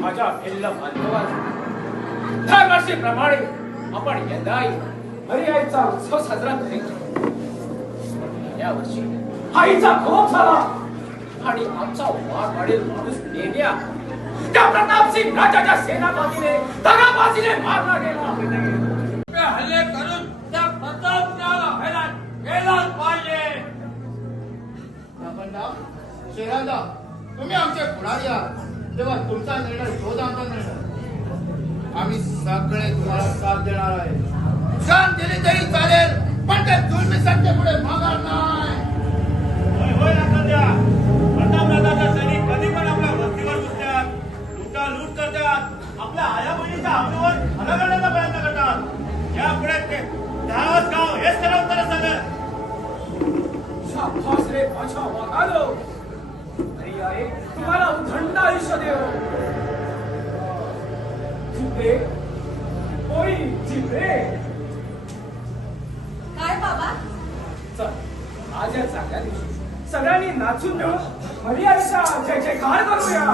माझ्या एल्ल बांधवांनो, दरवर्षीप्रमाणे आपण यंदाही हरिआईचा उत्सव साजरा करीत. या वर्षी आईचा कोप झाला आणि आमचा वाघवाडील माणूस नेल्या त्या प्रतापसिंग राजाच्या सेनापतीने दगाबाजीने मारला गेला. हल्ले करून त्या प्रतापसिंहाला हैराण केलाच पाहिजे. शेरादा, तुम्ही आमचे पुढारी आहात, तेव्हा तुमचा निर्णय तोच आमचा निर्णय. आम्ही सगळे तुम्हाला साथ देणार आहे. जान दिली तरी चालेल, पण ते जुलमी सत्तेपुढे माघार नाही. होय राजा, प्रतापराजाच्या सैनिक कधी पण आपल्या वस्तीवर घुसतात, लूट करतात, आपल्या आया बहिणीच्या आबरूवर हल्ला करण्याचा प्रयत्न करतात. यापुढे ते 10 गाव हेच त्याला उत्तर सांगत. शाबास रे माझ्या वाघालो. अरे आई तुम्हाला उदंड आयुष्य देव. जिबे ओई जिबे. काय बाबा? चल आज या चांगल्या दिवशी सगळ्यांनी नाचून मिळून हरिआईचा जय जयकार करूया.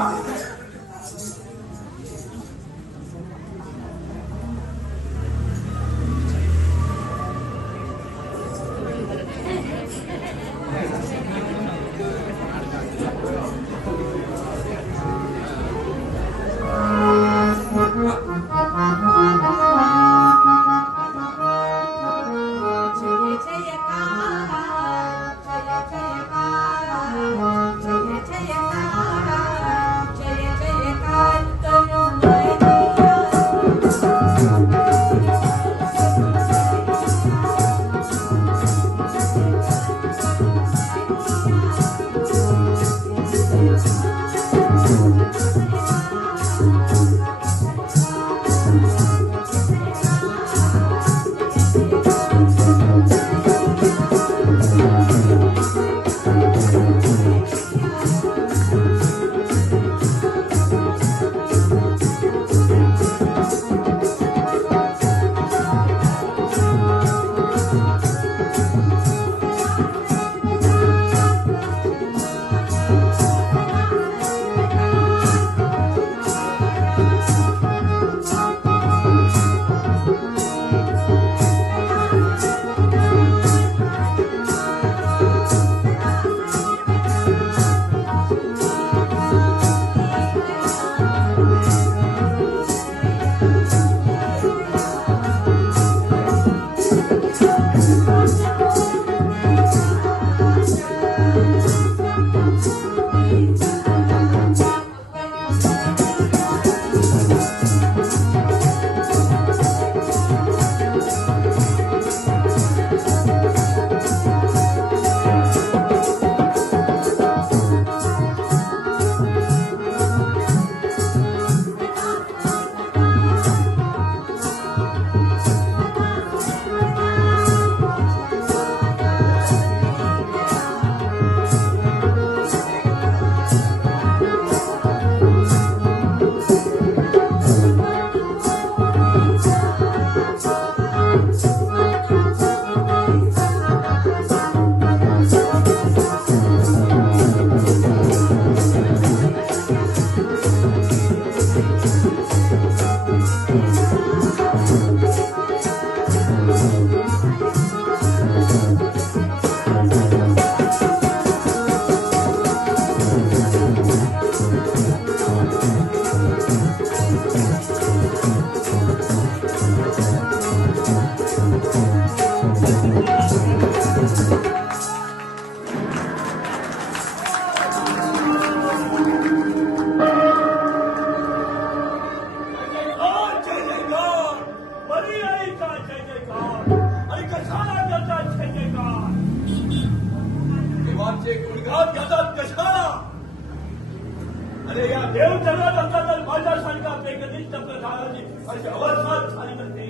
अरे या देव जगत असता तर माझ्यासारखा ते कधीच टप्प झाली अशी अवस्था झाली नसते.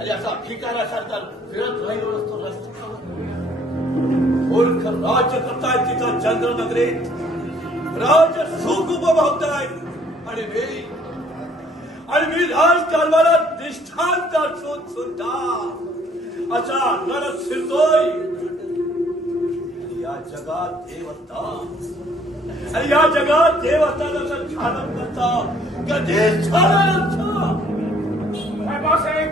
अरे असा ठिकाणासारखा फिरत राहिलो असतो रस्त्यावर. मूर्ख राज्य करताय तिथं चंद्रनगरीत राज सुख उपभोगताय आणि मी राजकारणात निष्ठांत असून सुद्धा असा लढत फिरतोय. या जगात देव असता आणि या जगात देव असताना झालं करता कधीच झालं नसतं. साहेब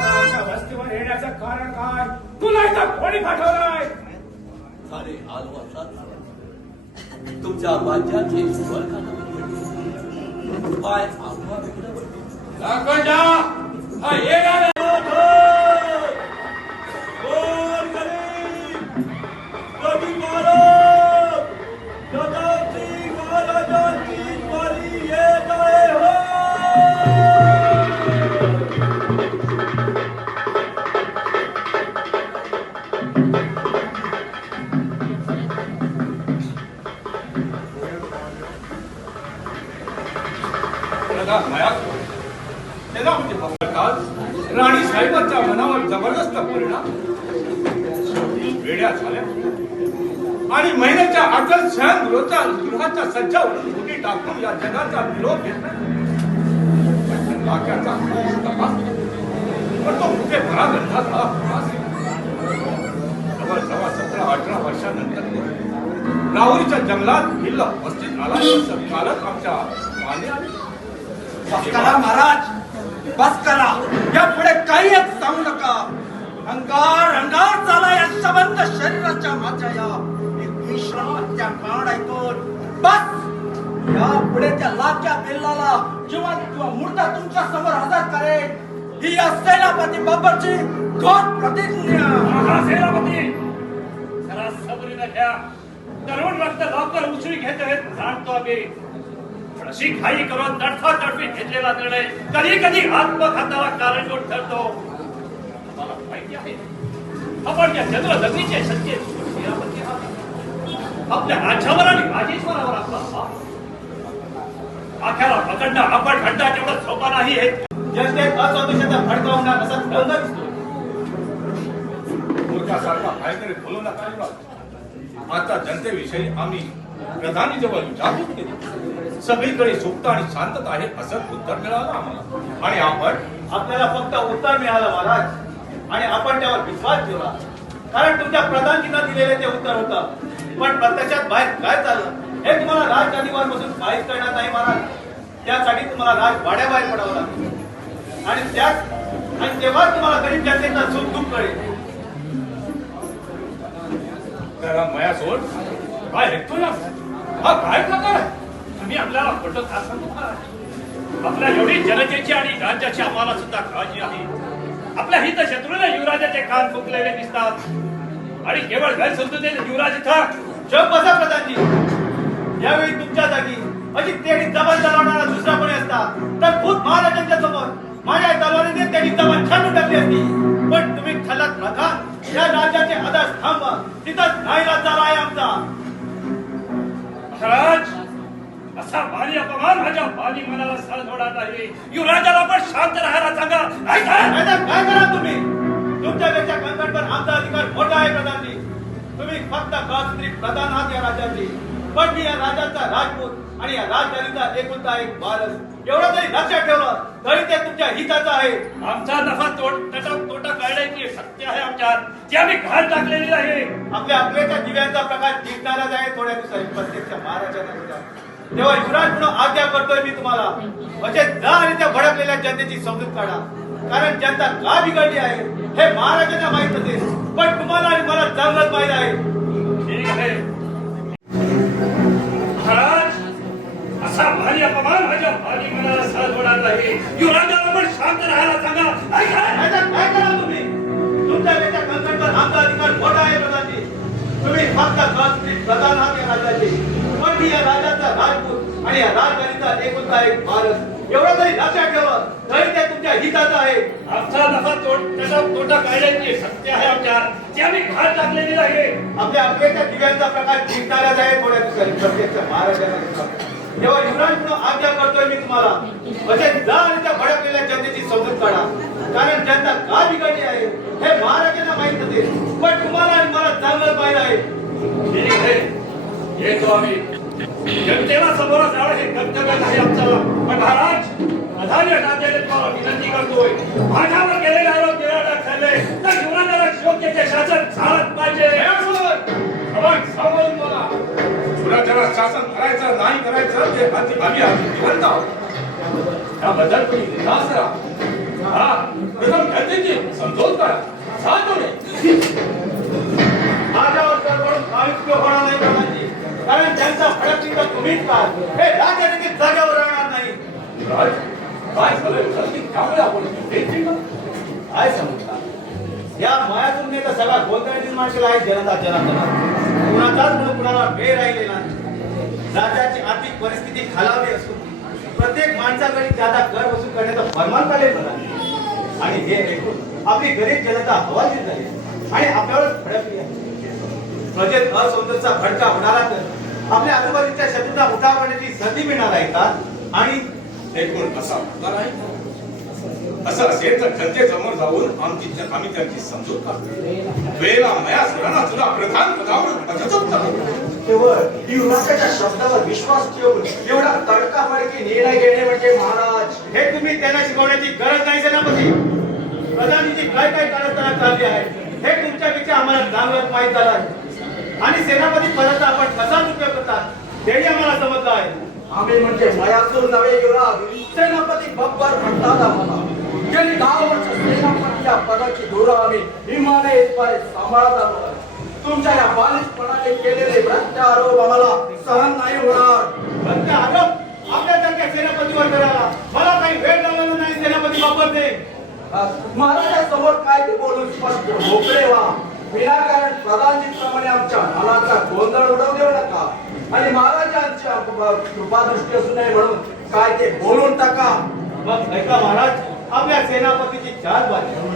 आमच्या वस्तीवर येण्याचं कारण काय? तुला इथं कोणी पाठवलंय? अरे आलवासात तुमच्या राज्याचे स्वर्गात पाय आम्हा वेगळं पडते. लाखोजा, हा येणार राणी साहेबांच्या मनावर जबरदस्त परिणाम वेड्या झाल्या आणि महिन्याच्या अटल गृहाच्या सज्जावरून उडी टाकून या जगाचा विरोध घेतला. वाक्याचा तपास पण तो कुठे परागंधाचा जवळजवळ 17-18 वर्षानंतर राहुरीच्या जंगलात किल्ला उपस्थित आला. कालच आमच्या माने आले. बस करा महाराज, बस करा. या पुढे काही एक सांगू नका. अंगार झाला या सबंध शरीराच्या माझ्या या भीषण हत्याकांड ऐकून. बस या पुढे त्या लाख्या बिल्लाला जिवंत किंवा मुर्दा तुमच्या समोर हजर करेल. ही या सेनापती बाबरची घोर प्रतिज्ञा. सेनापती जरा सबरीनं घ्या. तरुण रक्त लवकर उचली घेत आहेत जाणतो आम्ही. अशी घाई करून तडफातडफी घेतलेला निर्णय कधी कधी आत्मघाताला कारणीभूत ठरतो. मला माहिती आहे आपण या चंद्रदग्नीचे सत्य सेनापती आहात. आपल्या राज्यावर आणि राजेश्वरावर आपला आख्याला पकडणं आपण घंटा तेवढं सोपा नाही आहे. जनतेत असंतोषाचा भडका होणार असा रंग दिसतो. मूर्खासारखा काहीतरी बोलू नका. आता जनतेविषयी आम्ही प्रधानीजवळ विचारपूस केली. सगळीकडे सुप्त आणि शांतता आहे असं उत्तर मिळालं आम्हाला. आणि आपण आपल्याला फक्त उत्तर मिळालं महाराज आणि आपण त्यावर विश्वास ठेवला. कारण तुमच्या प्रधानजींना दिलेले ते उत्तर होतं. पण प्रत्यक्षात बाहेर काय चाललं हे तुम्हाला राजधानीवर बसून काहीच करणार नाही महाराज. त्यासाठी तुम्हाला राजवाड्याबाहेर पडावं लागेल आणि तेव्हा तुम्हाला गरीब जनतेचा सुख दुःख कळेल. त्याला मया सोड. काय ऐकतो ना हा काय प्रकार आहे? तुम्ही आपल्याला खोटं का सांगता? आपल्या एवढी जनतेची आणि राज्याची आम्हाला सुद्धा काळजी आहे. आपल्या हित शत्रूला युवराजाचे कान फुकलेले दिसतात आणि केवळ गैरसमजुतीने युवराज इथं चुप बसा प्रधानजी. यावेळी तुमच्या जागी अशी तेडी जबान चालवणारा दुसरा कोणी असता तर खुद महाराजांच्या समोर माझ्या तलवारीने त्याची जबान छानून टाकली असती. पण तुम्ही छलात प्रधान या राज्याचे आदर्श थांबवा. तिथंच नाईलाज झाला आहे आमचा. महाराज असा भारी अपमान माझ्या भारी मनाला सळसळत आहे. युवराजाला पण शांत राहायला सांगा. नाही तर काय करा तुम्ही? तुमच्यापेक्षा कंकणपर आमचा अधिकार मोठा आहे प्रधानजी. तुम्ही फक्त गात्री प्रधान आहात या राज्याचे. पण मी या राज्याचा राजपूत आणि या राजधानीचा एकुलता एक वारस. एवढं जरी लक्षात ठेवलं तरी ते तुमच्या हिताचं आहे. आमचा नफा तोटा कळण्याची सत्य आहे आमच्यात. ती आम्ही घाल टाकलेली आहे. आपल्या अकलेच्या दिव्यांचा प्रकाश दिसणारच आहे थोड्या दिवसांनी प्रत्यक्ष महाराजांना. तेव्हा युवराज म्हणून आज्ञा करतोय मी तुम्हाला. म्हणजे जा आणि त्या भडकलेल्या जनतेची समजूत काढा. कारण जनता का बिघडली आहे हे महाराजांना माहित असेल. पण तुम्हाला आणि मला चांगलंच माहित आहे. ठीक आहे महाराज असा भारी अपमान माझ्या भारी मनाला सळसळत आहे. युवराजाला पण शांत राहायला सांगा. नाही तर काय करा तुम्ही? तुमच्यापेक्षा कंकणपर आमचा अधिकार मोठा आहे प्रधानजी. तुम्ही फक्त गात्री प्रधान आहात या राज्याचे. पण मी या राज्याचा राजपूत आणि या राजधानीचा एकुलता एक वारस. एवढं जरी लक्षात ठेवलं तरी ते तुमच्या हिताचं आहे. आमचा नफा त्याचा तोटा काढण्याची शक्ती आहे आमच्यावर ती आम्ही घाट टाकलेली आहे. आपल्या अखेरच्या दिव्यांचा प्रकाश जिंकणाऱ्या जाईल थोड्या दिवसांनी प्रत्यक्ष महाराजांना तेव्हा युवराज म्हणून आज्ञा करतोय मी तुम्हाला म्हणजे जा आणि त्या भडकलेल्या जनतेची समजूत काढा. कारण जनता का बिघडली आहे हे महाराजांना माहित नसेल, पण तुम्हाला आणि मला चांगलं पाहिलं आहे. ठीक आहे, येतो आम्ही. जनतेला समोर जाणं हे कर्तव्य आहे आमचं. पण महाराज, अधार्य नात्याने तुम्हाला विनंती करतोय, माझ्यावर केलेले आरोप निराधार ठरले तर युवराजाला योग्य ते शासन झालंच पाहिजे. सांगून मला सुराज्याला शासन करायचं नाही करायचं ते आम्ही निवडत आहोत. त्याबद्दल तुम्ही निराश राहा. हा, प्रथम जनतेची समजूत करा. सांगतो नाही माझ्यावर चळवळून काहीच उपयोग होणार नाही प्रधानजी. कारण ज्यांचा फडक तर तुम्हीच का हे राज्य देखील जागेवर राहणार नाही. राज, काय झालं त्यामुळे आपण भेटली का? काय समजता या मायातून तर सगळा गोंधळ निर्माण केला आहे जनार्दनात. कुणाचाच म्हणून कुणाला वेळ राहिलेला नाही. राज्याची आर्थिक परिस्थिती खालावली असून प्रत्येक माणसाकडे त्याचा कर वसूल करण्याचा फरमान काढले झाला आणि हे ऐकून आपली गरीब जनता हवालदिल झाली आणि आपल्यावर भडकली आहे. प्रजेत असमंजसचा भडका होणारा तर आपल्या आजूबाजूच्या शत्रूंना उठाव करण्याची संधी मिळणार आहे का? आणि एकूण असा होणार आहे. असं असेल तर जनतेसमोर जाऊन आम्ही त्यांची समजूत काढतो. वेळेला मया सरांना सुद्धा प्रधान पदावर अधजप्त करू. केवळ युवराजाच्या शब्दावर विश्वास ठेवून एवढा तडकाफडकी निर्णय घेणे म्हणजे महाराज हे तुम्ही त्यांना शिकवण्याची गरज नाही सेनापती. प्रधानीची काय काय कारस्थाना चालली आहे हे तुमच्यापेक्षा आम्हाला चांगलंच माहीत झालं आहे. आणि सेनापती पदाचा आपण कसा उपयोग करतात तेही आम्हाला समजलं आहे. आम्ही म्हणजे मयासूर नवे युवराज सेनापती बब्बर म्हणतात आम्हाला. गेली 10 वर्ष सेनापती या पदाची धुरा आम्ही इमाने इतपारे सांभाळत आलो आहे. तुमच्या या बालिशपणाने केलेले प्रत्यारोप आम्हाला सहन नाही होणार. पण ते आरोप आपल्यासारख्या सेनापतीवर करायला मला काही वेळ लागला नाही सेनापती वापरते. महाराजांसमोर काय ते बोलून स्पष्ट मोकळे व्हा. विनाकारण प्रधानजीप्रमाणे आमच्या मनाचा गोंधळ उडवू देऊ नका आणि महाराजांच्या कृपादृष्टी असू नये म्हणून काय ते बोलून टाका. मग ऐका महाराज, आपल्या सेनापतीची 4 बाजू.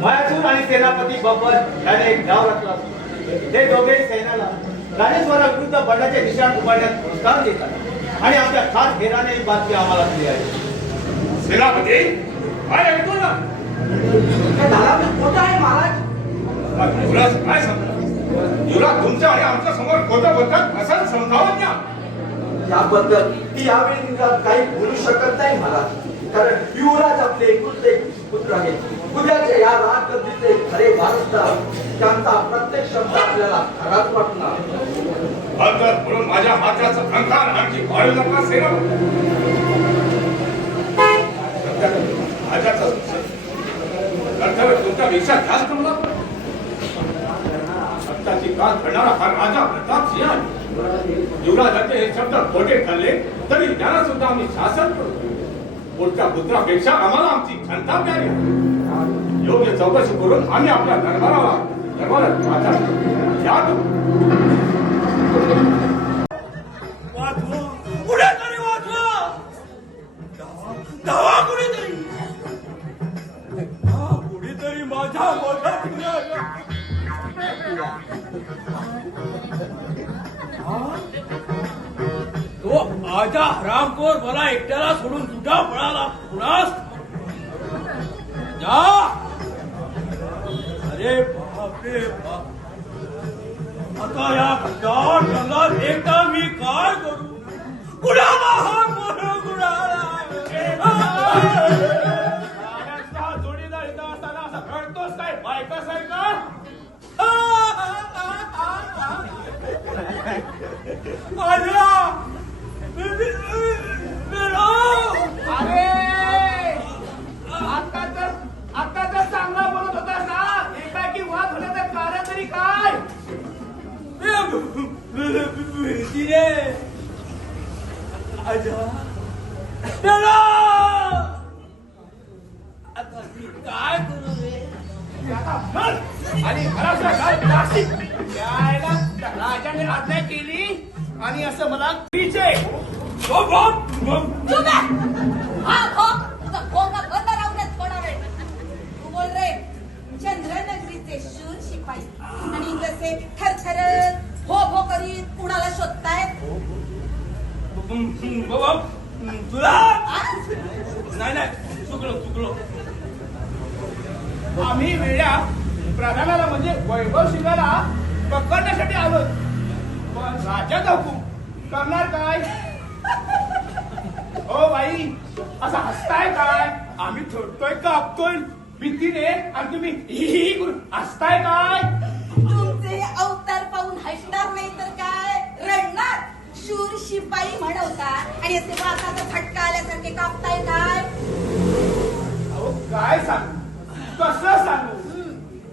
मयासूर आणि सेनापती बब्बर याने एक डाव रचला. ते दोघेही सैन्याला राजेश्वराविरुद्ध बंडाचे निशाण उभारण्यात प्रोत्साहन देतात आणि आपल्या खास घेराने ही बातमी आम्हाला दिली आहे. सेनापती काय ऐकतो ना? खोटं आहे महाराज. युवराज काय सांगतो? युवराज तुमच्या आणि आमच्या समोर खोटं बोलतात असं समजावत द्या. याबद्दल मी यावेळी निघात काही बोलू शकत नाही महाराज. कारण युवराज आपले एकुलते एक पुत्र आहे. उद्याच्या या राजगद्दीचे खरे वारसदार त्यांचा प्रत्येक शब्द आपल्याला खराच वाटणार. म्हणून माझ्या हाताचं अहंकार आणखी वाढू नका सेनापती. राजाचा कर्तव्य तुमच्यापेक्षा जास्त मला सत्ताची काळ करणारा हा राजा प्रताप सिंह आहे. युवराजाचे हे शब्द खोटे ठरले तरी त्यांना सुद्धा आम्ही शासन करतो. पुढच्या पुत्रापेक्षा आम्हाला आमची क्षमता प्यारी आहे. योग्य चौकशी करून आम्ही आपल्या दरबारात कुठेतरी वाचवा, धावा कुठेतरी, कुठेतरी माझ्या तो आजा हरामखोर मला एकट्याला सोडून तुझा पळाला कुणास जा. अरे बापरे बाप, आता या खड्डात रंगात एकटा मी काय करू? कुणाला हा मोठा कुणाला जोडीदार इथं असताना असं घडतोस काय बायकासारखा? आता तर चांगला बोलत होतास ना, एकाकी वाद होण्याचं कारण तरी काय? भीतीने आजा आता मी काय करू रे? आणि घरातला काय प्लास्टिक यायला राजाने आज्ञा केली आणि असं मला पीचे चुप आहे. हा खोक तुझा खोका बंद राहू दे थोडा वेळ. तू बोल रे. बाबा तुला नाही नाही चुकलो आम्ही वेड्या प्रधानाला म्हणजे वैभव शिंगाला पकडण्यासाठी आलो, पण राजाचा हुकूम करणार काय? ओ बाई, असं हसताय काय? आम्ही थोडतोय कापतोय भीतीने आणि तुम्ही ही करून हसताय काय? तुमचे अवतार पाहून हसणार नाही तर काय रडणार? शूर शिपाई म्हणवता आणि असे वासाचा फटका आल्यासारखे कापताय काय? अहो काय सांगू, कसं सांगू?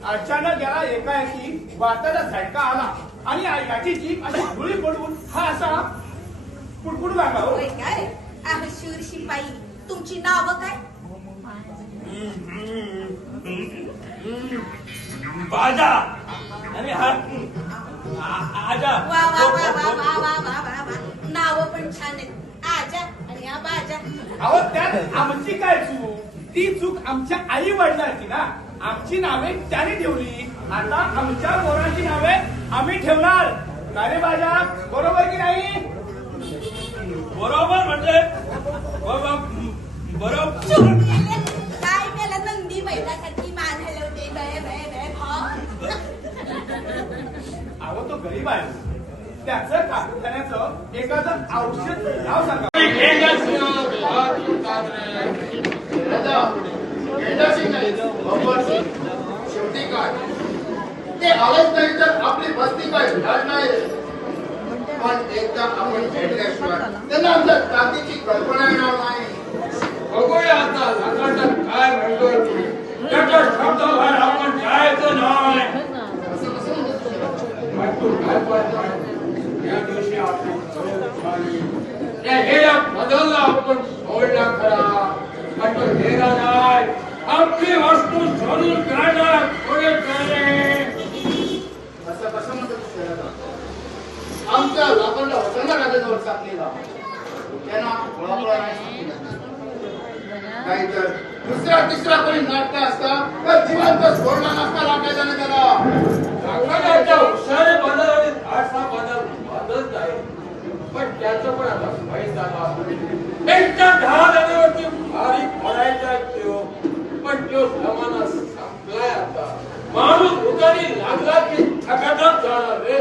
अचानक याला एकाएकी वाताचा झटका आला आणि याची जीभ अशी धुळी पडून हा असा पुडपुड लागला. हो होय काय? आह शूर शिपाई, तुमची नावं काय? बाजा आणि हा आजा. वा वा वा वा वा वा वा वा वा, नावं पण छान आहेत. आजा आणि हा बाजा. अहो त्यात आमची काय चूक? ती चूक आमच्या आई वडिलांची ना. आमची नावे त्याने ठेवली, आता आमच्या पोरांची नावे आम्ही ठेवणार. काय रे बाजा, बरोबर की नाही? बरोबर म्हणजे बरोबर. चूक केली. काय केलं? नंदी बैलासारखी मान हलवते. बे बे बे भाव. अहो तो गरीब आहे, त्याचं कापूरखान्याचं एखादं औषध नाव सांगा. शेवटी काय ते आलंच नाही तर आपली बस्ती काय भिडार नाही. पण एकदा आपण भेटल्याशिवाय त्यांना आमच्या जातीची कल्पना येणार नाही. बघूया आता संकटात काय घडतोय ते. त्याच्या शब्दाबाहेर आपण जायचं नाही. असं कसं म्हणतो? मग तू काय पाहतोय? या दिवशी आपण झाली त्या हेला बदलला आपण सोडला खरा, पण तो हेरा नाही. आपली वस्तू सोडून काढणार थोडे करे. असं कसं म्हणतो? आमच्या लाकडला होता राजाजवळ सापलेला त्यांना ओळखला नाही. नाहीतर दुसरा तिसरा कोणी नाटक असता तर जिवंत सोडला नसता लागायचा त्याला. संकटाच्या हुशारी बदल आणि धाडसा बदलत आहे, पण त्याचं पण आता माहीत झाला. एकच्या 10 जणांवरती भारी पडायचा तो, पण तो जमाना संपलाय आता. माणूस उतारी लागला की थकाटच जाणार रे.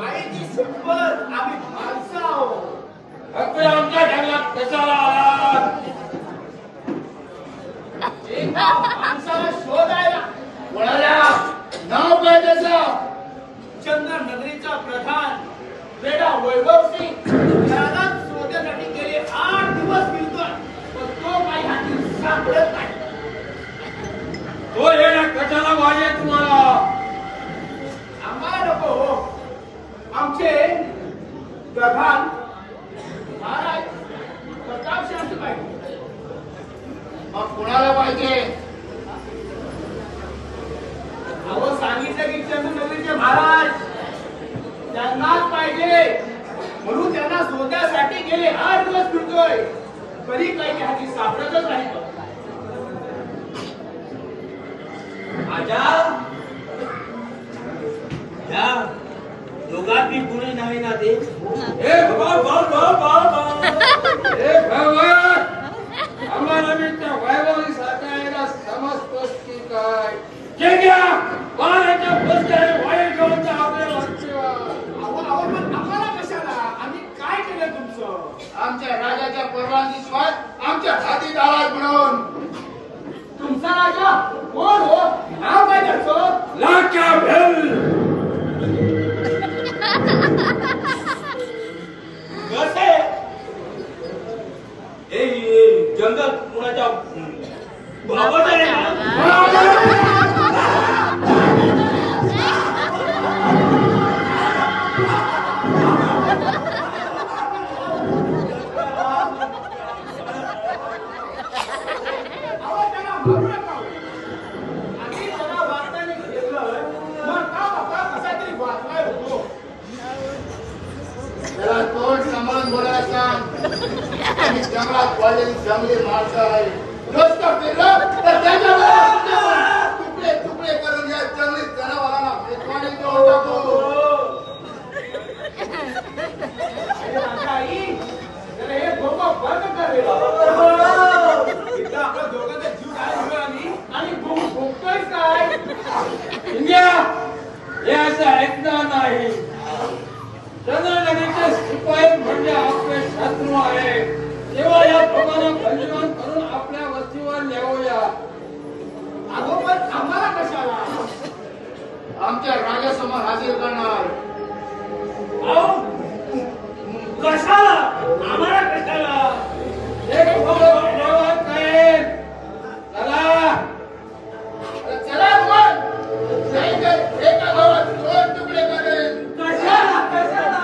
आईची शपथ, आम्ही माणसं आहोत. आपण आमच्या जंगलात कशाला आलात? एक माणसाला शोधायला. कोणाला नाव काय त्याचं? चंदन नगरीचा प्रधान वेडा वैभव सिंग याला शोधण्यासाठी गेले 8 दिवस फिरतोय, पण तो काही हाती सापडत नाही. तो येण्या कशाला पाहिजे तुम्हाला? आम्हाला नको हो. आमचे प्रधान महाराज प्रतापसिंह पाहिजे. मग कुणाला पाहिजे? अहो सांगितलं की चंदन नगरीचे महाराज त्यांनाच पाहिजे, म्हणून त्यांना शोधण्यासाठी गेले 8 दिवस फिरतोय, कधी काही हाती सापडतच नाही. आजा या दोघात मी कुणी नाही ना ते. हे भगवान, आम्हाला मी त्या वैभवी सारख्या समजतोस की काय? जे घ्या पाण्याच्या बसल्याने वाईट घेऊन जा आपल्या वाटतेवा. अहो पण आम्हाला कशाला? आम्ही काय केलं तुमचं? आमच्या राजाच्या परवानगीशिवाय आमच्या हाती आलात म्हणून. तुमचा राजा कोण हो? नाव काय त्याचं? लाक्या भेल. कसे हे जंगल कुणाच्या बाबत आहे ना? अहो त्याला मारू नका. आम्ही त्याला वाचताना घेतलं, मग का बाबा कसा तरी वाचलाय होतो. त्याला तोंड सांभाळून बोलायला सांग. आम्ही जंगलात वाढलेली जंगली माणसं आहे. रोज नुसतं फिरलं तर त्याच्या घरात तुकडे तुकडे करून या जंगली जनावरांना मेजवानी देऊन टाकू. इंडिया हे असं ऐकणार नाही. चंद्रनगरीचे शिपाई म्हणजे आपले शत्रू आहे. तेव्हा या दोघांना बलिदान करून आपल्या वस्तीवर नेऊया. अगोदर आम्हाला कशाला आमच्या राजासमोर हजर करणार. कशाला आम्हाला कशाला एक खबर देवात कळेल. चला चला मग नाही तर एका गावात 2 तुकडे करेल. कशाला कशाला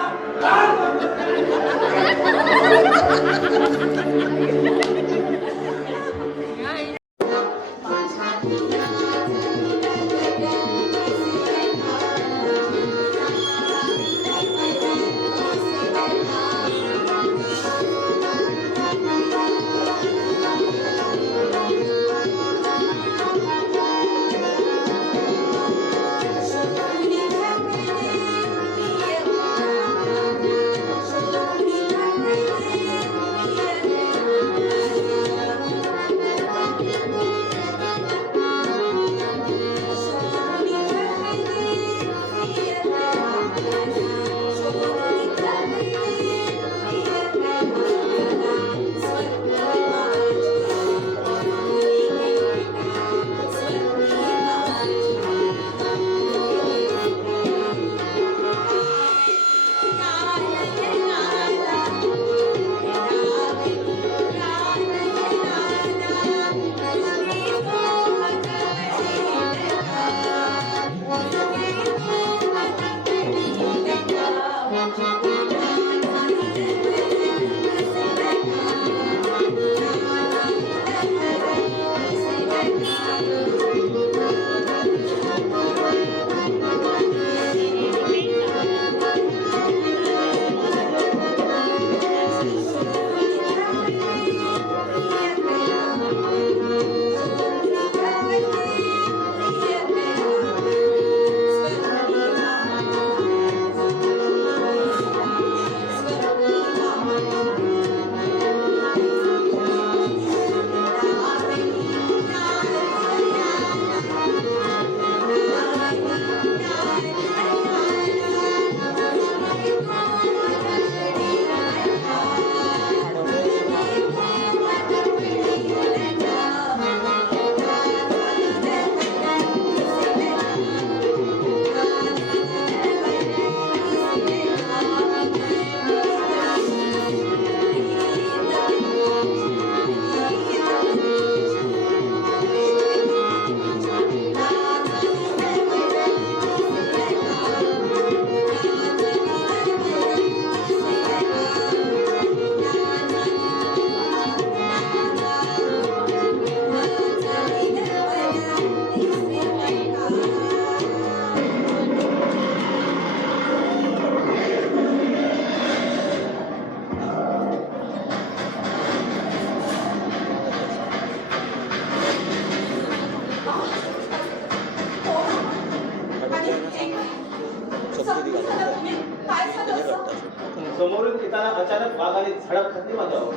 समोरून येताना अचानक वाघाने झडप खाल्ली माझ्यावर.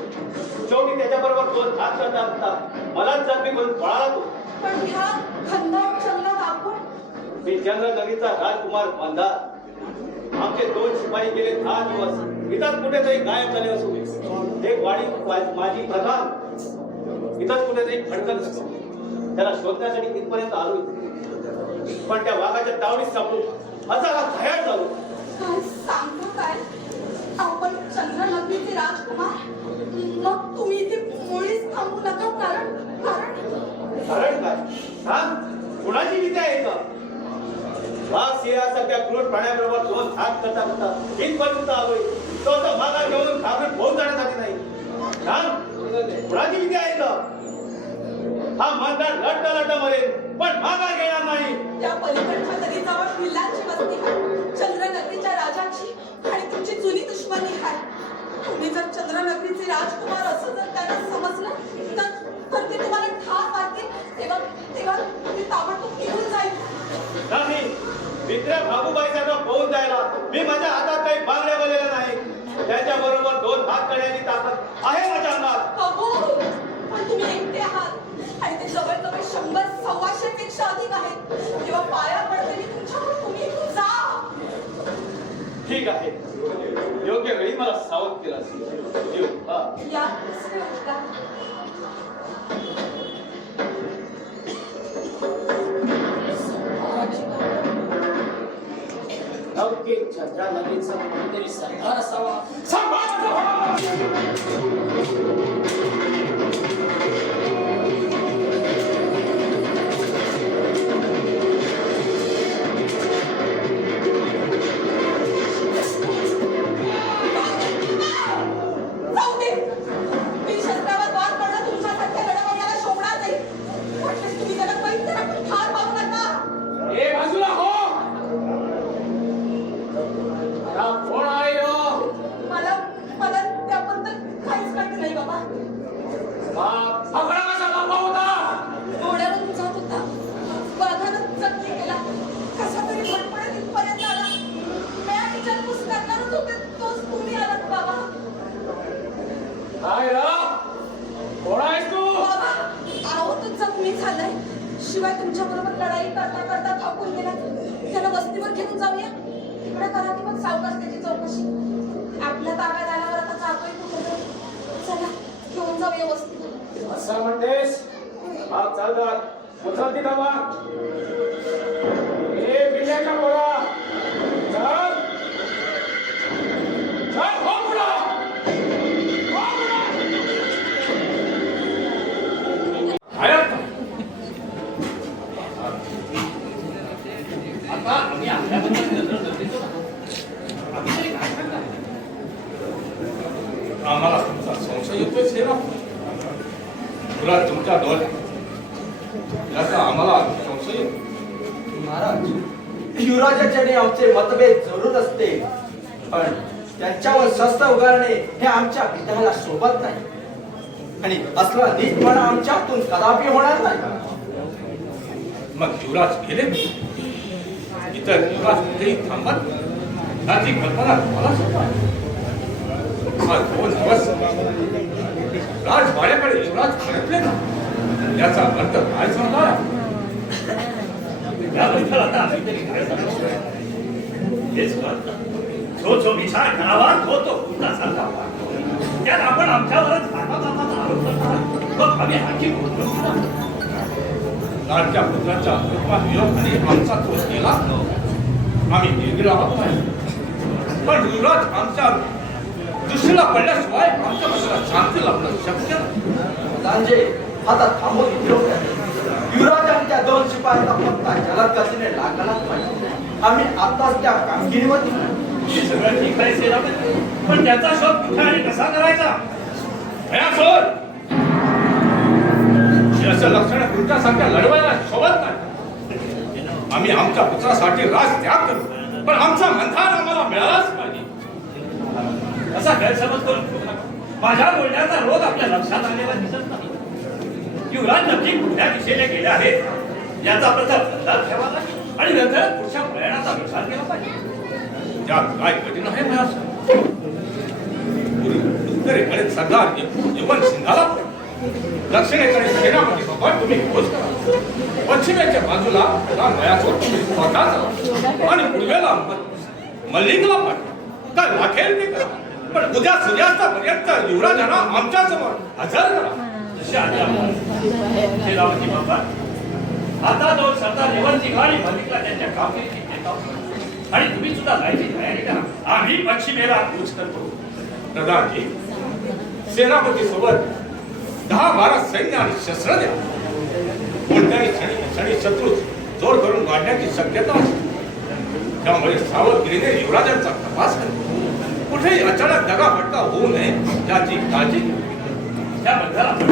शेवटी त्याच्याबरोबर 2 हात करता करता मलाच जखमी करून पळाला तो. पण ह्या खंडाळ जंगलात आपण मी चंद्रनगरीचा राजकुमार मंदार. आमचे 2 शिपाई गेले 10 दिवस इथंच कुठेतरी गायब झाले असून एक वाडी माझी प्रधान इथंच कुठेतरी खडकत असतो. त्याला शोधण्यासाठी इथपर्यंत आलो. पण त्या वाघाच्या तावडीत सापडून असा का भयाट झालो. काय सांगतो काय आपण चंद्रनगरीचे राजकुमार. मग तुम्ही इथे मुळीच थांबू नका. कारण कारण कारण काय सांग. कुणाची भीती आहे का. वाघ सिंहासारख्या क्रूर प्राण्याबरोबर 2 हात करता करता इथपर्यंत आलोय. तो आता मागा घेऊन घाबरून पोहोच जाण्यासाठी नाही. सांग कुणाची भीती आहे का. हा मतदार लढता लढता मरेल पण मागा घेणार नाही. त्या पलीकडच्या नदीजवळ भिल्लांची वस्ती आहे. चंद्रनगरीच्या राजाची आणि तुमची जुनी दुश्मनी आहे. तुम्ही जर चंद्रनगरीचे राजकुमार असं जर त्यांना समजलं तर ते तुम्हाला ठार मित्र भागूबाईसारखा पळून जायला मी माझ्या हातात काही बांगड्या बनलेल्या नाही. त्याच्याबरोबर 2 हात करण्याची ताकद आहे माझ्या अंगात. अहो, पण तुम्ही एकटे आहात आणि ते जवळजवळ 100-125 पेक्षा अधिक आहेत. जेव्हा पाया पडते मी तुमच्याकडून, तुम्ही इथून जा. ठीक आहे, योग्य वेळी मला सावध केलं येऊ. या सगळे उठता. लौकिक चंद्रा लगेच कोणीतरी सरदार असावा. जाऊ दे. मी शस्त्रावर वार करणं तुमच्यासारख्या लढवण्याला शोभणार नाही. वाटल्यास तुम्ही त्याला कैद करा, पण ठार मारू नका. ए बाजूला हो. हा कोण आहे हो? मला त्याबद्दल काहीच कळत नाही बाबा. पकडा कसा बाबा होता? घोड्यावरून जात होता. वाघानं जखमी केला. कसा तरी भटपडत इथपर्यंत आला. मी आणि जन्मूस करणारच होते, तोच तुम्ही आलात बाबा. काय रा? कोण आहेस तू? बाबा, अहो तो जखमी झालाय. शिवाय तुमच्या बरोबर लढाई करता करता थाकून गेला. त्याला वस्तीवर घेऊन जाऊया. तिकडे करा की मग सावकाश त्याची चौकशी. आपल्या ताब्यात आल्यावर आता जातोय कुठे. चला घेऊन जाऊया वस्तीवर. असं म्हणतेस? हा चालदार उचलती दाबा. ए पिण्याचा गोळा चल चल हो पुढं. हो पुढं. काय अर्थ? आता आम्ही आपल्याबद्दल नजर नजरेचो. आम्ही तरी काय सांगणार? आम्हाला तुमचा संशय येतोय सेना. तुला तुमच्या डोळ्यात याचा आम्हाला संशय येतो. महाराज, युवराजाच्याने आमचे मतभेद जरूर असते, पण त्यांच्यावर शस्त्र उगारणे हे आमच्या विधानाला शोभत नाही आणि असला नीचपणा आमच्यातून कदापि होणार नाही. मग युवराज गेले. इतर युवराज कुठेही थांबत त्याची कल्पना मला सुद्धा आहे. हा 2 दिवस राजवाड्याकडे युवराज परतले ना, याचा अर्थ काय सांगणार? याबद्दल आता आम्ही तरी काय सांगू? हेच कळत. जो विचार करावा तो पुन्हा सांगावा. त्यात आपण आमच्यावरच हाताचा आरोप करता. मग आम्ही हाती बोलतो. लाडक्या पुत्राच्या कृपा विरोधाने आमचा तोच केला. आम्ही निर्गिला आहोत नाही, पण युवराज आमच्या दुसरीला पडल्याशिवाय आमच्या मनाला शांती लाभणं शक्य नाही. म्हणजे आता थांबून विरोध आहे. युवराजांच्या 2 शिपायांचा पत्ता जलद गतीने लागलाच पाहिजे. आम्ही आताच त्या कामगिरीवर हे सगळं ठीक आहे सेनापती, पण त्याचा शोध कुठे आणि कसा करायचा? भया सोड. असं लक्षण तुमच्यासारख्या लढवायला शोभत नाही. आम्ही आमच्या पुत्रासाठी राज त्याग करू, पण आमचा मंथार आम्हाला मिळालाच पाहिजे. असा गैरसमज करून घेऊ नका. माझ्या बोलण्याचा रोध आपल्या लक्षात आलेला दिसत नाही. युवराज नक्की कुठल्या दिशेने गेले आहेत याचा प्रथम अंदाज ठेवा लागेल आणि नंतर पुढच्या प्रयाणाचा विचार केला पाहिजे. त्यात काय कठीण आहे मला? उत्तरेकडे सरदार यवन सिंगाला, दक्षिणेकडे सेनापती सोबत तुम्ही खोज करा. पश्चिमेच्या बाजूला रामयाचोर तुम्ही स्वतः चला आणि पूर्वेला मल्लिकला पाठवा. काय वाटेल ते करा, पण उद्या सूर्यास्तापर्यंत युवराजांना आमच्या समोर हजर करा. जशी आज्ञा सेनापती बाबा. आता तो सरदार यवन सिंह आणि मल्लिकला त्यांच्या कामगिरीची देत आहोत आणि तुम्ही सुद्धा जायची तयारी करा. आम्ही पश्चिमेला कूच करतो. प्रधानजी, सेनापती सोबत 10-12 सैन्य आणि शस्त्र द्या. कोणत्याही क्षणी शत्रू जोर करून वाढण्याची शक्यता असते. त्यामुळे सावधगिरीने युवराजांचा तपास करा. कुठेही अचानक दगाफटका होऊ नये याची काळजी घ्या. त्याबद्दल आपण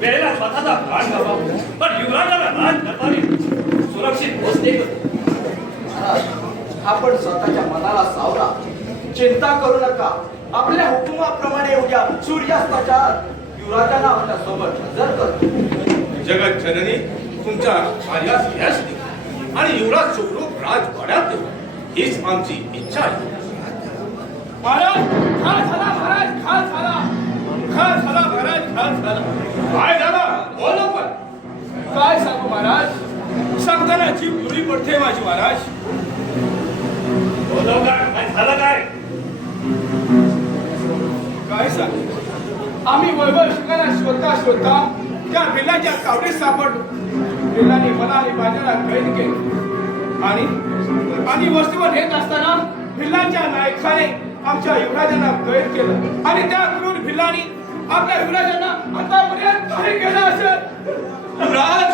वेळेला स्वतःचा प्राण घावा, पण युवराजाला राज दरबारी सुरक्षित पोहोचणे करू. महाराज, आपण स्वतःच्या मनाला सावरा. चिंता करू नका. आपल्या हुकुमाप्रमाणे उद्या सूर्यास्ताच्या युवराजांना आपल्या सोबत हजर करतो. जगत जननी तुमच्या कार्यास यश दे शिवराज सुखरूप राजवाड्यात देऊ हीच आमची इच्छा आहे. महाराज खास झाला महाराज खास झाला खास झाला महाराज खास झाला. काय झालं बोल पण. काय सांगू महाराज सांगताना जीभ दुरी पडते माझी महाराज. बोलव काय झालं काय. काय सांगू आम्ही वैभव शिकायला शोधता त्या भिल्लाच्या कावडीत सापडलो. भिल्लाने मला आणि माझ्याला कैद केले आणि वस्तीवर येत असताना भिल्लाच्या नायकाने आमच्या युवराजांना कैद केलं आणि त्या क्रूर भिल्लाने आपल्या युवराजांना आतापर्यंत काही केलं असेल. राज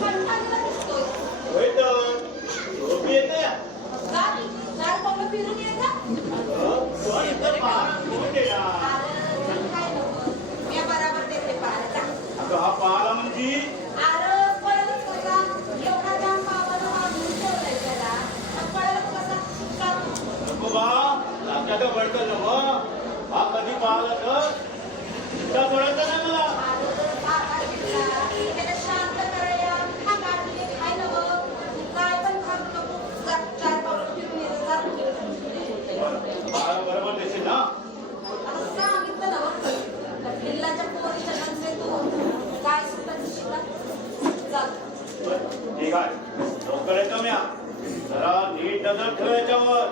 कंटाळलेला दिसतोय. होय तर झोप येत नाही. जा कोण फिरून ये जा. पण इथं पाहणं कोण देणार? अरे काय नको मी बराबर देते पाहायला जा. अगं हा पाहाला म्हणजे अरे कळलंच का एवढा जाम बाबाला मागून ठेवलाय त्याला कळलं कसं का. नको बा आपल्याला पडतं नव. हा कधी पाहिला तर त्या सोडायचं नाही मला. अरे बाबा शिकला त्याला शांत करायला हा गाडी खाय नवं काय पण खाऊ नको. जा चार पावलं फिरून ये जा. बाळा बरोबर देशील ना. आता सांगितलं ना किल्ल्याच्या पोरीच्या नंतर तू काय सुद्धा शिकला जा. बरं, ठीक आहे लवकर येतो म्या. जरा नीट नजर ठेव याच्यावर.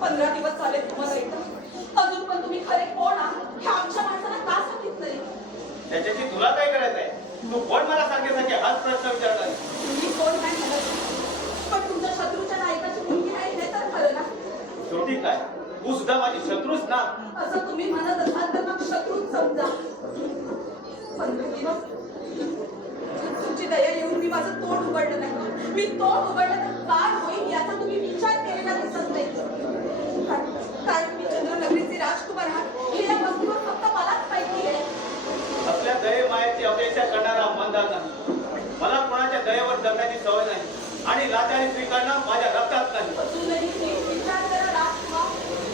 पंधरा दिवस झाले तुम्हाला इथं अजून पण तुम्ही खरे कोण आहात हे आमच्या माणसाला का सांगितलं नाही. त्याच्याशी तुला काय करायचंय. तू कोण मला सांगण्यासाठी हाच प्रश्न विचारला. तुम्ही कोण नाही म्हणत पण तुमच्या शत्रूच्या नायकाची मुलगी आहे हे तर खरं ना. शेवटी काय तू सुद्धा माझी शत्रूच ना. असं तुम्ही म्हणत असाल तर मग शत्रूच समजा. 15 दिवस तुमची दया येऊन मी माझं तोंड उघडलं नाही. मी तोंड उघडलं तर काय होईल याचा तुम्ही विचार केलेला दिसत नाही. काय तुम्ही चंद्रनगरीचे राजकुमार आहात हे या वस्तूवर फक्त मलाच माहिती आहे. आपल्या दये मायाची अपेक्षा करणारा मंदार नाही. मला कोणाच्या दयेवर जगण्याची सवय नाही आणि लाचारी स्वीकारणं माझ्या रक्तात नाही. अजूनही नीट विचार करा राजकुमार.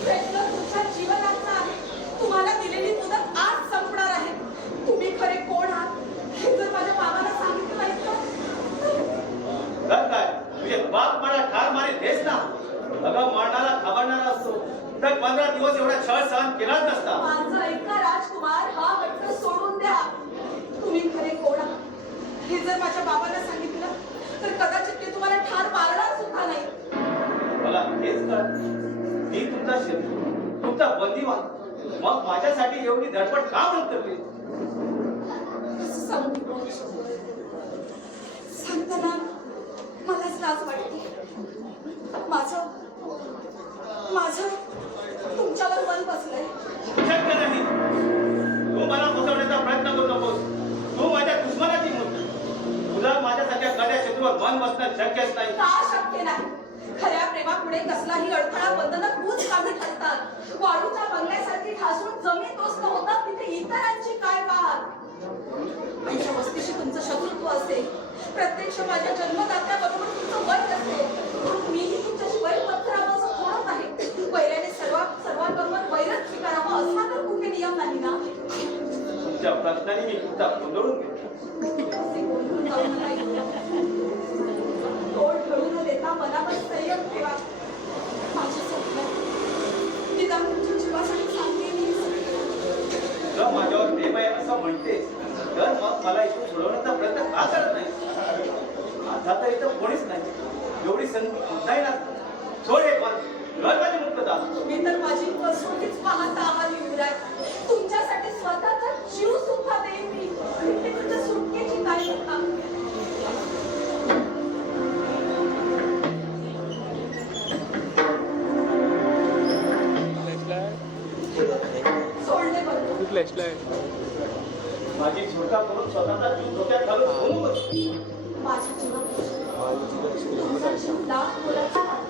प्रश्न तुमच्या जीवनाचा आहे. तुम्हाला दिलेली मुदत आज संपणार आहे. तुम्ही खरे कोण आहात हे जर माझ्या बाबाला सांगितलं नाही तर काय तुझे बाप मला ठार मारे देस ना. अगं मारणारा खबरणारा असतो तर 15 दिवस एवढा छळ सहन केलाच नसता. माझं ऐका राजकुमार हा हट्ट सोडून द्या. तुम्ही खरे कोण आहात हे जर माझ्या बाबाला सांगितलं तर कदाचित ते तुम्हाला ठार मारणार सुद्धा नाही. मला हेच कळ मी तुमचा शत्रू तुमचा बंदीवान. मग माझ्यासाठी एवढी धडपड का म्हणतो केली. कसं सांगू सांगताना मलाच लाज वाटते. माझं तुमच्यावर मन बसलंय. शक्य नाही. तू मला फसवण्याचा प्रयत्न करू नकोस. तू माझ्या दुश्मनाची मुलगी. तुला माझ्यासारख्या कड्या शत्रूवर मन बसणं शक्यच नाही. का शक्य नाही. खऱ्या प्रेमापुढे कसलाही अडथळा बंधनं खूप कामी ठरतात. वाळूच्या बंगल्यासारखी ठासून जमीन दोस्त होतात तिथे इतरांची काय पाहत. आमच्या वस्तीशी तुमचं शत्रुत्व असते. प्रत्यक्ष माझ्या जन्मदात्याबरोबर तुमचं वैर असते. म्हणून मीही तुमच्याशी वैर पत्करावं असं थोडंच आहे. वैराने सर्वांबरोबर वैरच स्वीकारावं असा तर कुठे नियम नाही ना. तुमच्या प्रश्नाने मी तुमचा गोंधळून घेतो. असे गोंधळून जाऊ नका. तोड ढळू न देता मनावर संयम ठेवा. माझे स्वप्न निदान तुमच्या जीवासाठी सांगते मी. जर माझ्यावर प्रेम आहे असं म्हणतेस तर मग मला इथून सोडवण्याचा प्रयत्न का करत नाही. आता तर इथं कोणीच नाही. एवढी संधी नाही ना. सोड हे पण घर माझी मुक्तता. तुम्ही तर माझी कसोटीच पाहता आहात युवराज. तुमच्यासाठी स्वतःचा जीव सुद्धा देईन मी. ते तुमच्या सुटकेची काय होता. सोडले बरं. माझी सुटका करून स्वतःचा जीव धोक्यात घालून होऊन बसली. माझ्या जीवनात तुमचा जीव लाख मोलाचा आहे.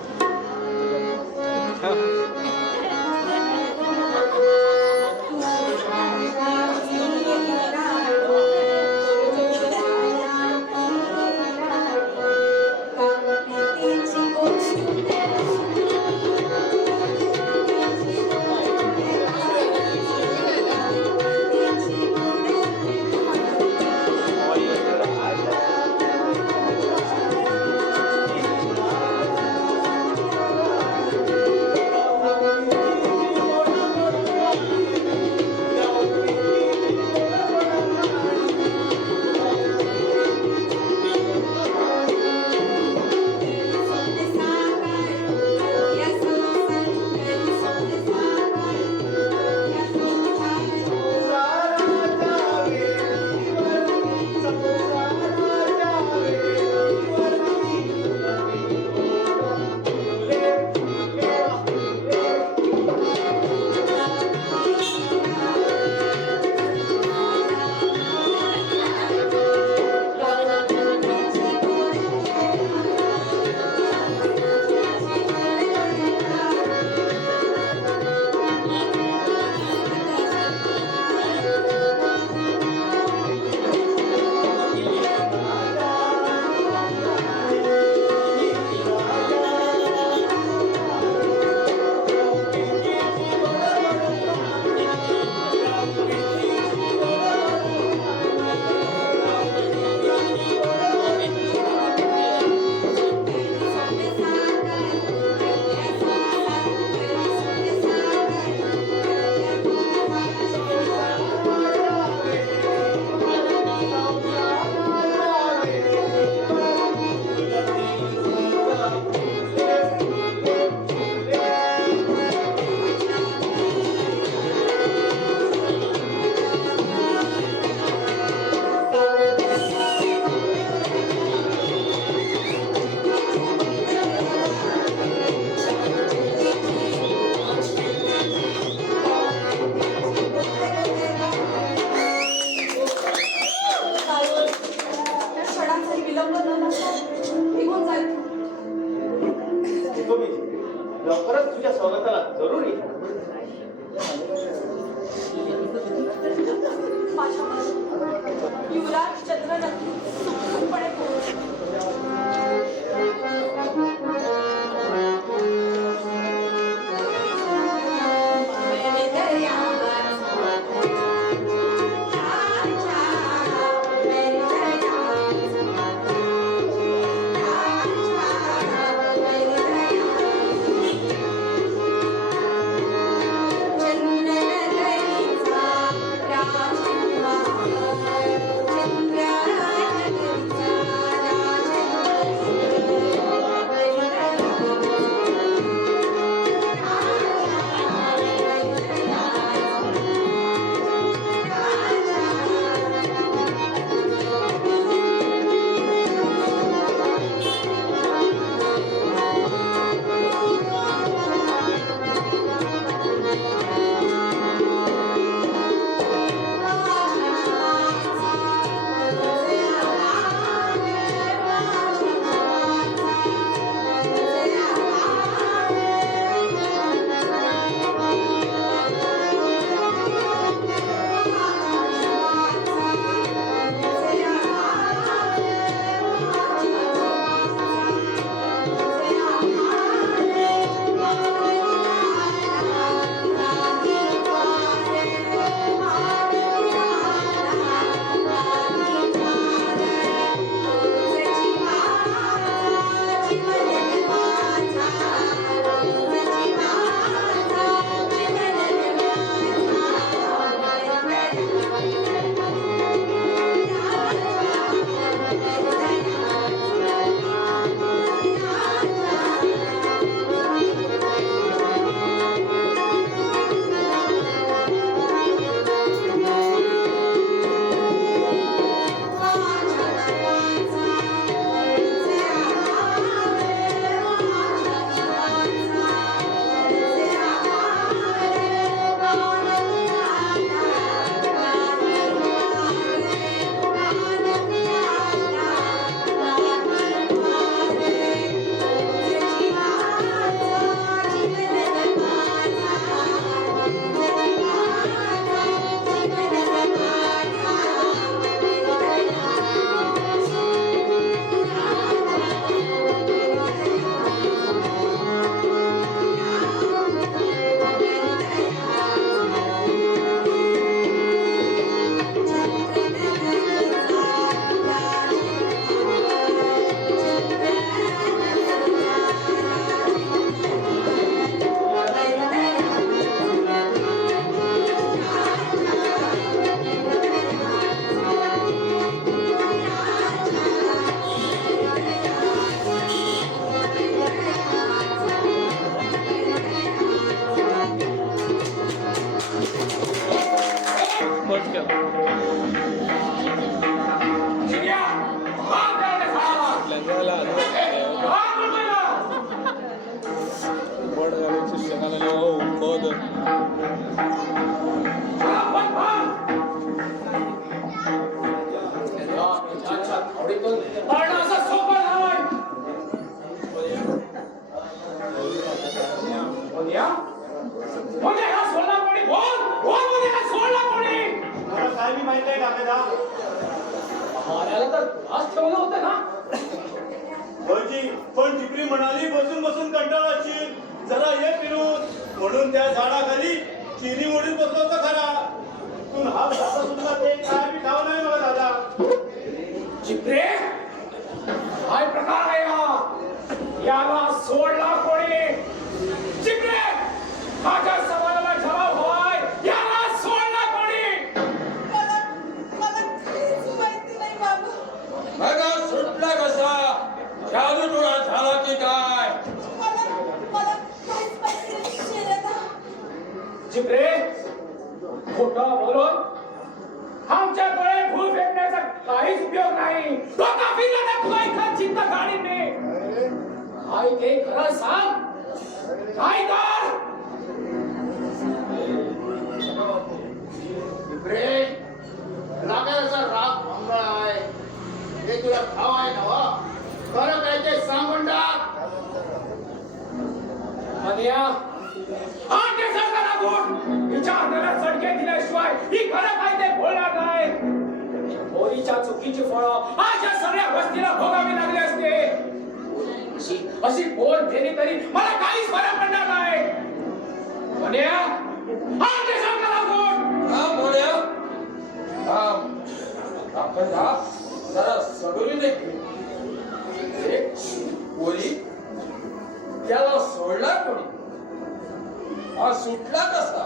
क्षणाचाही विलंब न लागता निघून जाईल. तो मी लवकरच तुझ्या स्वागताला जरूर येईल. माझ्या युवराज चंद्र नक्की सुखरूपपणे पोहोचेल. पण जिपरी म्हणाली बसून बसून कंटाळाची जरा ये फिरून म्हणून त्या झाडाखाली चिनी मोडीत बसलो होता खरा. तू हा दादा सुद्धा ते काय बी ठाव नाही मला दादा. चिपरे काय प्रकार आहे हा? याला सोडला कोणी? चिपरे माझ्या सवालाला जवाब हवाय. याला सोडला कोणी? मला काहीच माहिती नाही बाबा. खोटं बोलून आमच्याकडे भूल फेकण्याचा काहीच उपयोग नाही. तो काफिला ना तुला इथं चिंता गाडीने काय ते खरं सांग. काय कर इब्रे लागायचा राग भंगळा आहे हे तुला ठाव आहे नवा. खरं काय ते सांगून टाक. मनिया आमच्या सरकारला गुण हिच्या हाताला सडके दिल्याशिवाय ही खरं काय ते बोलणार नाही. होळीच्या चुकीची फळं आज या सगळ्या वस्तीला भोगावी लागली असते. अशी बोल दिली तरी मला काहीच फरक पडणार नाही. मनिया आमच्या सरकारला गुण हा बोल्या आपण जरा सगळीने कोणी त्याला सोडला कोणी हा सुटला कसा.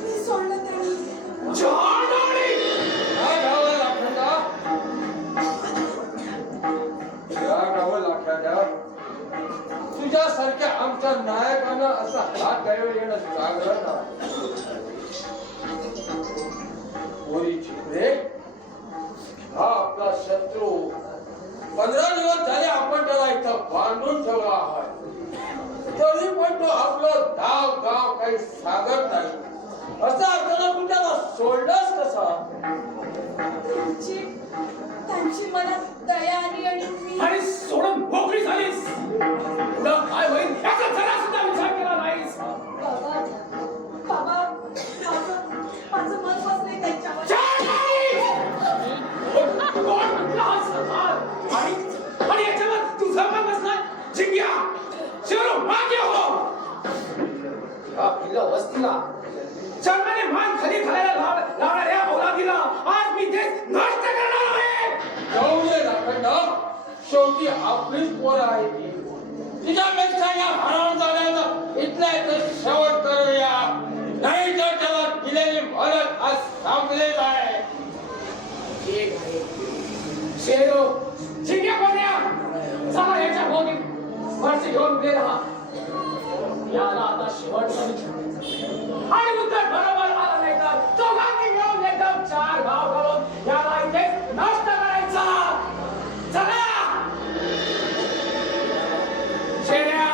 मी सोडलं त्यांनी. काय गावं लाखंडा या गावं लाखंडा तुझ्यासारख्या आमच्या नायकांना असा हात गायवर येणं चांगलं ना. कोणी चित्रे हा आपला शत्रू 15 दिवस झाले आपण त्याला इथं बांधून ठेवला आहे. तरी पण तो आपलं गाव काही सांगत नाही. असं आपल्याला तू त्याला सोडलंच कसा. त्यांची मनात दया आली आणि मी आणि सोडून मोकळी झालीस. पुढं काय होईल याचा जरा सुद्धा विचार केला नाहीस. बाबा बाबा माझं मन बसलंय त्यांच्यावर. आणि याच्यावर तुझा मन बसलाय. जिंग्या शिवरू मागे हो. आपल्या वस्तीला जन्माने मान खाली घालायला लावणाऱ्या औलादीला आज मी ते नष्ट करणार आहे. जाऊ दे लाखंडा शेवटी आपलीच पोरं आहे ती. तिच्यापेक्षा या हराम झाल्यानं इथल्या इथं शेवट करूया. नाही तर त्याला दिलेली मदत आज संपलेच आहे. ठीक आहे शेरो जिंग्या कोण्या चला याच्या भोवती स्पर्श घेऊन उभे राहा. याला आता शेवटचं विचार आणि उत्तर बरोबर आलं नाही तर चौघांनी मिळून एकदम 4 गाव करून याला इथे नष्ट करायचा. चला शेऱ्या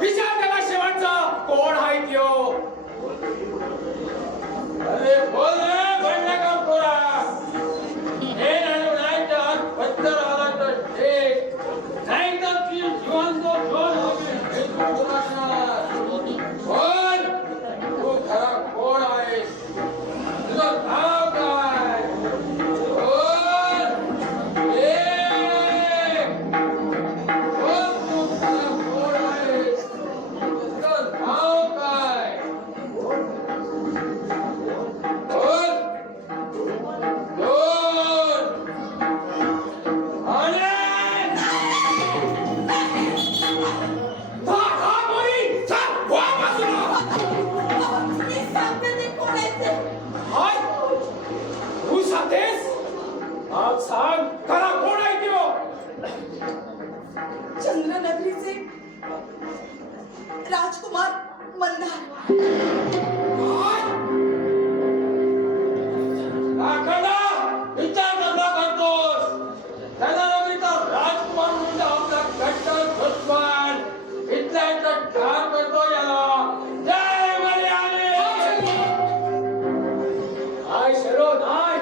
विचार त्याला शेवटचं कोण आहे त्यो. अरे बोल रे भांडणा पोरा. हे नाही तर पत्तर आला तर ठीक. नाही तर ती जिवंत दोन बोल तू खरा कोण आहेस. तुझं नाव काय. बोल बोल तू खरा कोण आहेस. तुझं नाव काय. बोल मी सांगते ते कोण आहे ते. तू सांगतेस आज सांग खरा कोण आहे त्यो. चंद्रनगरीचे राजकुमार मंदार. लाखंडा विचार धंदा करतोस. धनारवीचा राजकुमार म्हणजे आपला कट्टर दुश्मन. इथल्या इथं ठार करतो याला. जय मर्यादे. काय शरो नाही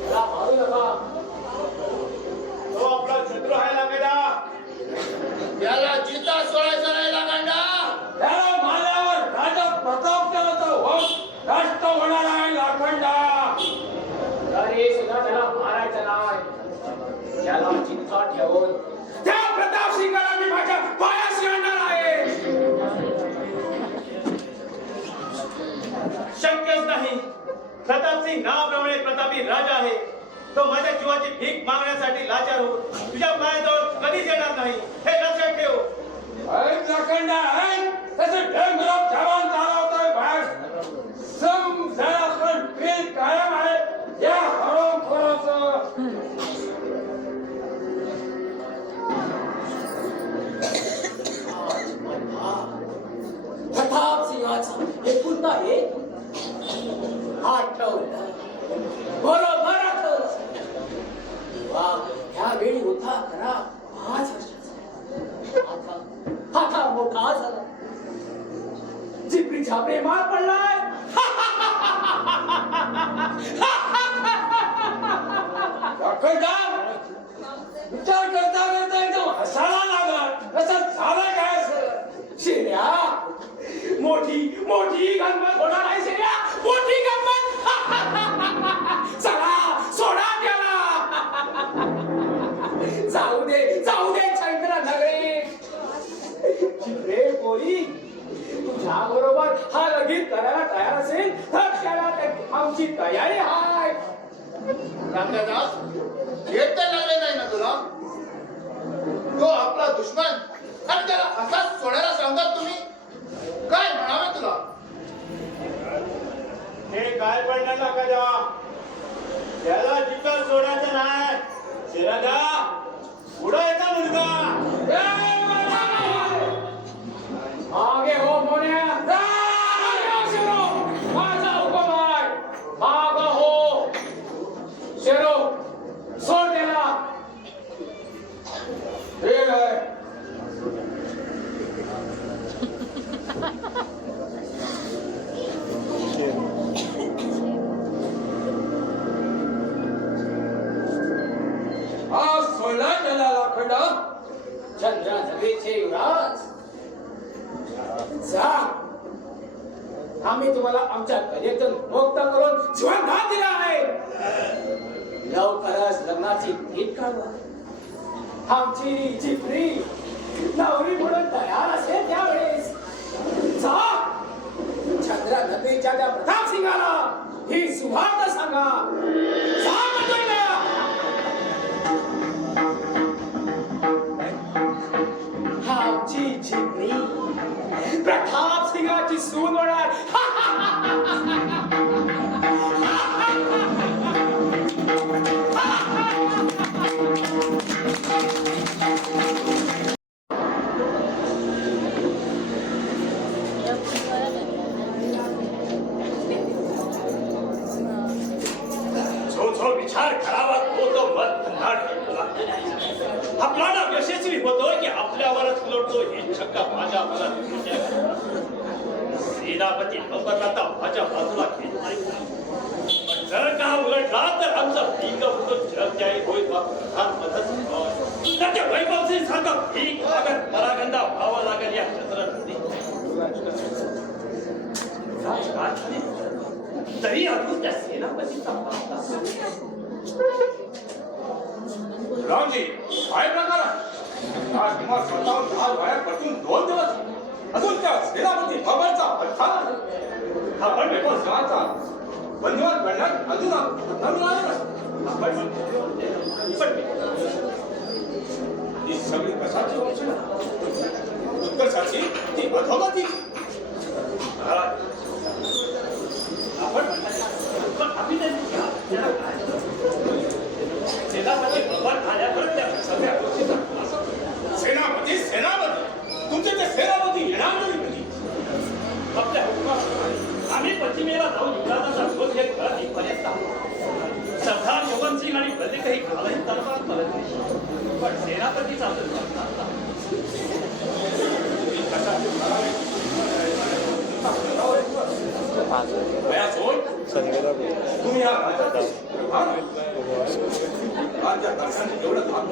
त्याला मारू नका. तो आपला शत्रू आहे लागायला. त्याला जिता सोडायचा नाही लागांडा. त्याला मारल्यावर राजा प्रतापचंद्राचा वंश नष्ट होणार आहे लाखंडा. तरी सुद्धा त्याला मारायचं नाही. त्याला चिंता ठेवून त्या प्रताप सिंगाला मी माझ्या पायाशी आणणार आहे. शक्यच नाही. प्रतापसिंग नावाप्रमाणे प्रतापी राजा आहे. तो माझ्या जीवाची भीक मागण्यासाठी लाचार होऊन तुझ्या पायाजवळ कधीच येणार नाही हे लक्षात ठेव. लाखंडा आहे तसं ढंगराव जवान चालवतोय बाहेर. समजा पण बिल कायम आहे या हरोखोराचं. प्रताप सिंहाचा खंडार विचार करता करता एकदम हसायला लागला. असं झालं काय असं? शेऱ्या मोठी मोठी गंमत होणार आहे शेऱ्या, मोठी गंमत. चला सोडा त्याला. जाऊ दे चैत्र नगरी. रे पोरी, तुझ्या बरोबर हा लगीन करायला तयार असेल तर त्याला आमची तयारी आहे. रामदास येत तर लागले नाही ना तुला? तो आपला दुश्मन आणि त्याला असाच सोडायला सांगतात तुम्ही? काय म्हणावे तुला? हे काय पडणार नका द्या, त्याला जिथं सोडायचं नाही. शिराजा पुढं येता मुलगा. मागे हो मोन्या, मागे हो शेरो, माझा हुकम आहे. माग हो शेरो, सोड त्याला. ठीक आहे. आज सोडला त्याला लाखंड. चंद्रा नगरीचे युवराज, जा. आम्ही तुम्हाला आमच्या कलेतून मुक्त करून जीवनदान दिला आहे. लवकरच लग्नाची भीत काढवा. आमची चिपरी नवरी म्हणून तयार असेल त्यावेळेस जा. चंद्रा नगरीच्या त्या प्रताप सिंगाला ही सुवार्ता सांगा. जा म्हणतोय ना. आमची चिपरी प्रताप सिंगाची सून होणार. जो विचार करावा तो मत धनाढ ठरला. आपला ना यशस्वी होतोय की आपल्यावरच उलटतो हे शंका माझ्या मनात येते. सेनापती अंबरनाथा माझ्या बाजूला घेत नाही. पण जर का उलटला तर आमचा भीक फुटून जग जाहीर होईल. प्रधान पदच त्याच्या वैभवचे सांगा भीक मागत परागंदा व्हावा लागेल या चंद्रनदी. तरी अजून त्या सेनापतीचा रामजी काय प्रकार आहे? आज किंवा स्वतःहून 10 वाया पटून 2 दिवस अजून त्या सेनापती बाबांचा पत्ता आपण पेपर सहाचा बंधुवान करण्यात अजून पत्ता मिळाला नाही. ही सगळी कशाची वंशना? उत्कर्षाची ती अधोगती. आपण सेनापती भगवान आल्यावर त्या सगळ्या गोष्टीचा सेनापती सेनापती तुमचे ते सेनापती येणार नाही कधी. आपल्या हुकुमात आम्ही पश्चिमेला जाऊन युवराजाचा शोध घेत घरात येईपर्यंत सरदार शोभन सिंग आणि प्रत्येकही घालाही तलवार परत नाही. पण सेनापतीचा तुम्ही या राज्या दर्शनाने एवढं काम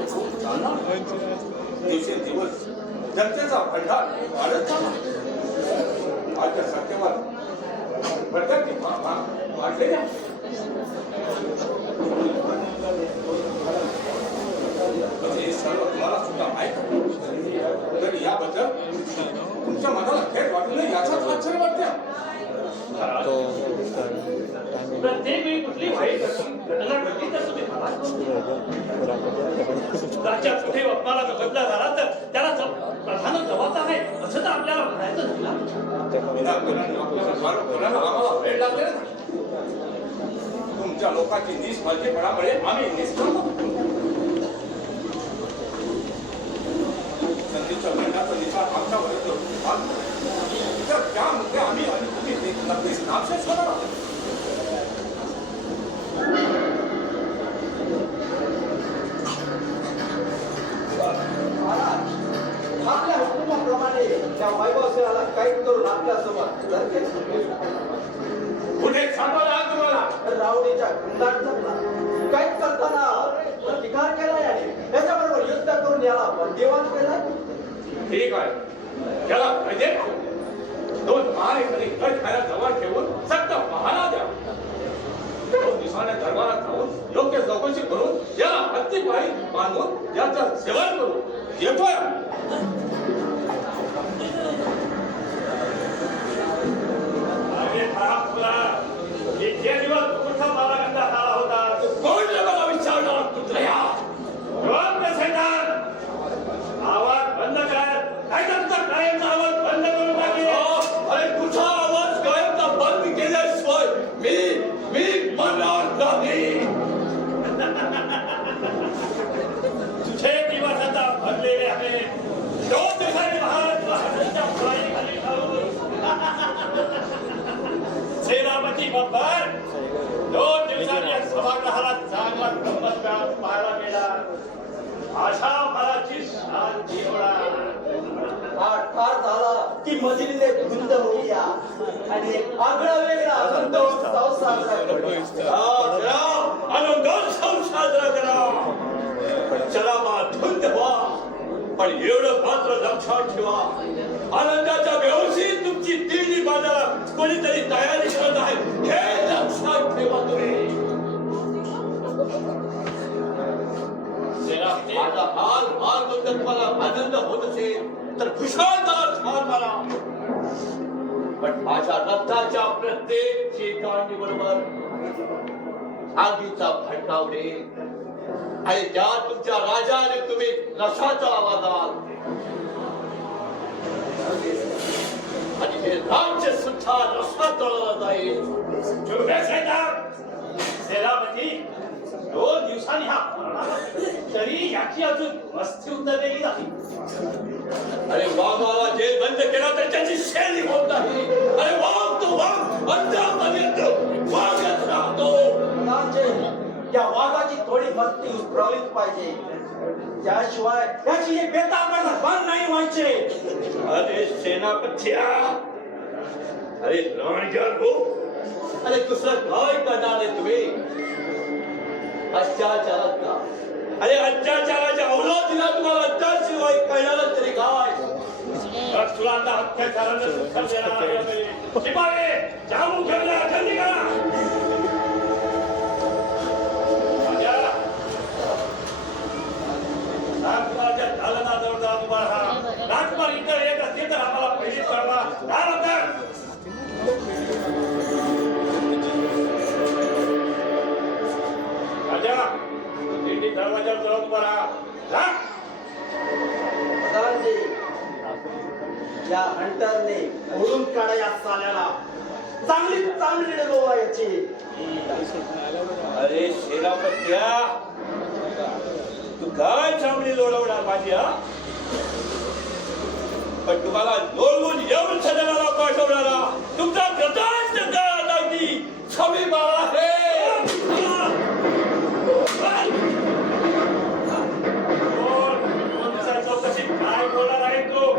चालणार दिवसेंदिवस जनतेचा भंडार वाढत चालला. आजच्या सत्तेवर भटकती वाढलेल्या हे सर्व तुम्हाला सुद्धा माहीत. तरी याबद्दल तुमच्या मनाला खेळ वाटू नये याचाच आश्चर्य वाटते. प्रत्येक वेळी कुठली वाईट घटना घडली तर तुम्ही राज्यात कुठे अपमानाचा बदला झाला तर त्याला प्रधान जबाबदार आहे असं तर आपल्याला म्हणायचं नाही ना. आम्हाला वेळ लागले ना. तुमच्या लोकांची निष्फलतेपणामुळे आम्ही निष्काम संधीच्या महिन्याचा निकाल आमच्यावर येतो. तर त्यामध्ये आम्ही आणि तुम्ही नक्कीच नामशेष होणार आहोत. आपल्या हुकुमाप्रमाणे त्या वैभवसेनाला काही करून आपल्यासमोर कुठे सांगायला तुम्हाला रावणीच्या गुंडांचा कैद करताना प्रतिकार केलाय आणि त्याच्याबरोबर युद्ध करून याला बंदिवान केलाय. ठीक आहे, त्याला कैदेत ठेवू. 2 महालेखांनी गट खायला जवळ ठेवून सक्त पाहायला द्या. 2 दिवसाने दरबारात जाऊन योग्य चौकशी करून याला हत्तीपायी बांधून याचं सेवन करू. येतोय. अरे खराब तुला इतके दिवस कुठं मला गंधा आला होता. कोण मला विचारणार कुत्र्या? रोज सैतान आवाज बंद कर, नाही तर तुझा कायमचा आवाज बंद करून टाकेल. अरे तुझा आवाज कायमचा बंद केल्याशिवाय मी मरणार नाही. तुझे दिवस आता भरलेले आहेत. 2 दिवसांनी महाराजांच्या फुलाईखाली खाऊन सेनापती बब्बर 2 दिवसांनी या सभागृहाला चांगला गंमत पाहायला मिळाला. अशा फळाची शांती होणार. ठार झाला की मजिलीने धुंद होऊया आणि आगळा वेगळा आनंद उत्सव साजरा करूया. आनंदोत्सव साजरा करा. चला बा धुंद व्हा, पण एवढं मात्र लक्षात ठेवा, आनंदाच्या व्यवस्थित तुमची दिल्ली बाजारा कोणीतरी तयारी करत आहे हे लक्षात ठेवा तुम्ही. माझा हार बद्दल तुम्हाला आनंद होत असेल तर खुशालदार ठार मारा, पण माझ्या रक्ताच्या प्रत्येक चेतावणी बरोबर आगीचा भडका उडेल आणि त्या तुमच्या राजाने तुम्ही रसाचा आवाज आल आणि हे राज्य सुद्धा रसात जळलं जाईल. चुप आहे सैतान. सेनापती 2 दिवसांनी हा मरणार तरी याची अजून वस्ती उतरलेली नाही. अरे वाघाला जेल बंद केला तर त्याची शैली होत नाही. अरे वाघ तो वाघ अंतरापर्यंत वाघच राहतो. प्रधानचे, या वाघाची थोडी मस्ती उतरवलीच पाहिजे, त्याशिवाय त्याची एक बेताळपणा बंद नाही व्हायचे. अरे सेनापत्या, अरे रणगार हो, अरे दुसरं काय करणार आहे तुम्ही? अत्याचारात का? अरे अत्याचाराच्या अवलादीला तुम्हाला अत्याशिवाय कळणार तरी काय? तुला आता अत्याचारानं सुखात देणार आहे. शिपाई जामू घेऊया, जल्दी करा. राजा, राजकुमारच्या दालनाजवळ जाऊन उभा राहा. राजकुमार इतर येत असतील तर आम्हाला पहिलीच कळवा. राजा, दिंडी दरवाजावर जाऊन उभा राहा. जा. प्रधानजी, या हंटरने ओढून काढा या साल्याला. चांगली गोवायची. अरे सेनापत्या, तू काय चांगली लोळवणार माझी? हा, पण तुम्हाला लोळवून येऊन सदनाला पाठवणारा तुमचा प्रधान अगदी छवी बाळा आहे. चौकशी काय बोलणार आहे तो?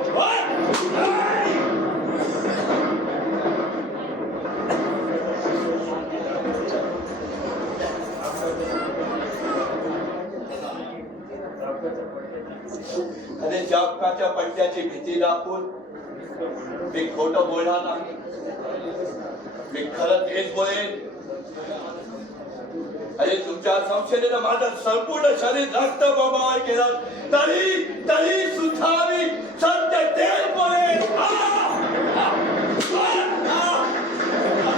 अरे जागकाच्या पट्ट्याची भीती दाखवून मी खोटं बोलणार नाही. मी खरं तेच बोलेन. अरे तुमच्या संशयाने माझं संपूर्ण शरीर रक्त बमार केलं तरी सुद्धा मी सत्य तेच बोलेन.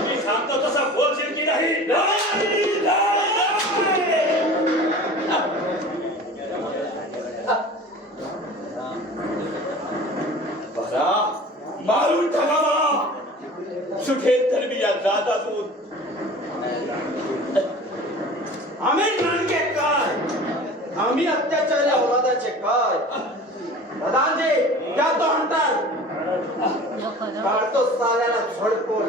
मी सांगतो तसं बोलशील की नाही? बरा मारून टाका मला. सुखेल तर मी या राजातून. आम्ही नाणके काय, आम्ही अत्याचारी औलादाचे काय? प्रधानजी, त्या तो हंटर काढतो साल्याला झडपून.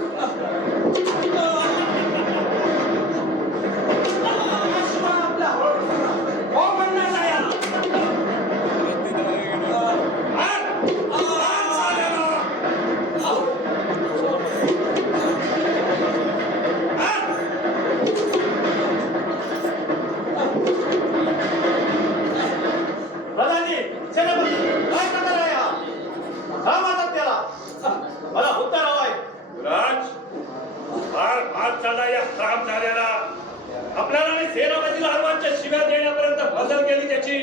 आपल्या हो म्हणणार नाही. सेनापतीला हनुमानच्या शिव्या देण्यापर्यंत बदल केली त्याची.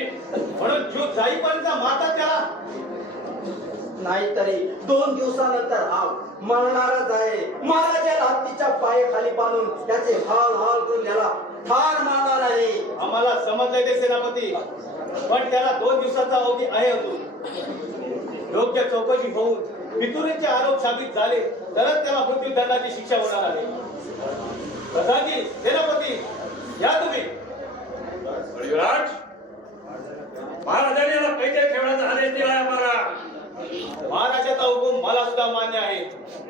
म्हणून जीव जाईपर्यंत मारतात त्याला. नाहीतरी 2 दिवसानंतर हा मरणारच आहे. महाराजाला हत्तीच्या पायाखाली बांधून त्याचे हाल हाल करून त्याला ठार मारणार आहे. आम्हाला समजलंय ते सेनापती, पण त्याला 2 दिवसाचा अवधी आहे अजून. योग्य चौकशी होऊन पितुरीचे आरोप साबित झाले तरच त्याला मृत्यूदंडाची शिक्षा होणार आहे. प्रधानजी, सेनापती, या तुम्ही. बळीराज, महाराजांनी याला कैदेत ठेवण्याचा आदेश दिला आहे आम्हाला. महाराजाचा हुकूम मला सुद्धा मान्य आहे.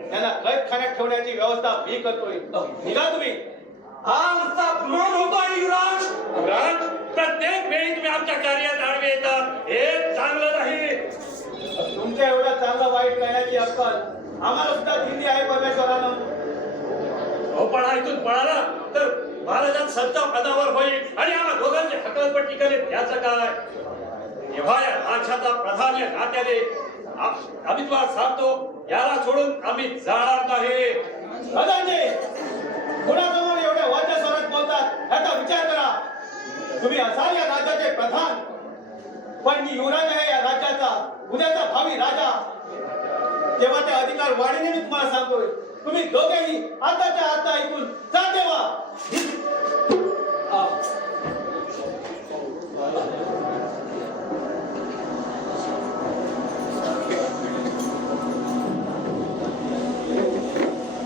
त्यांना कैदखान्यात ठेवण्याची व्यवस्था मी करतोय. निघा तुम्ही. आमचा अपमान होतोय युवराज. युवराज, प्रत्येक वेळी तुम्ही आमच्या कार्यात आडवे येतात, हे चांगलं नाही. तुमच्या एवढा चांगला वाईट करण्याची अक्कल आम्हाला सुद्धा दिली आहे परमेश्वरानं. अहो, पण इथून पळाला तर महाराजांचा सत्ता पदावर होईल आणि आम्हा दोघांची हकलपट्टी करेल. त्याचं काय? तेव्हा या राज्याचा प्रधान या नात्याने आम्ही तुम्हाला सांगतो, याला सोडून आम्ही जाणार नाही. प्रधानजी, कुणासमोर एवढ्या वाद्य स्वरात बोलतात याचा विचार करा. तुम्ही असाल या राज्याचे प्रधान, पण मी युवराज आहे या राज्याचा, उद्याचा भावी राजा. तेव्हा ते अधिकार वाढीने मी तुम्हाला सांगतोय. तुम्ही दोघेही आताच्या आता ऐकून जा. तेव्हा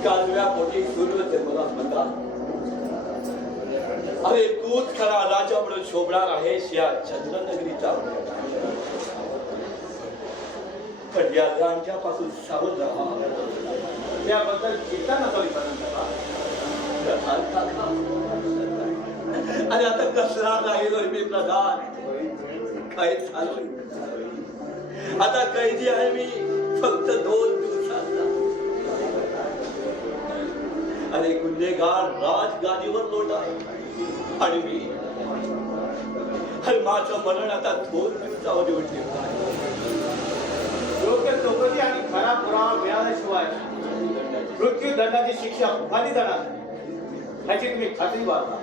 कालव्या पोटी सूर्य जन्मला म्हणता. अरे तूच खरा राजा म्हणून शोभणार आहेस या चंद्रनगरीचा. पण या रांच्यापासून सावध राहा. त्याबद्दल चिंता नसावी प्रधान काका, अरे आता कसला नाही मी प्रधान. काय झालोय आता? कैदी आहे मी फक्त 2 दिवसाचा. अरे गुन्हेगार राजगादीवर लोट आहे आणि मी माझं मरण आता 2 दिवसावर येऊन ठेवत आहे. योग्य चौकशी आणि खरा पुरावा मिळाल्याशिवाय मृत्यूदंडाची शिक्षा उभारली जाणार नाही याची तुम्ही खात्री बाळगा.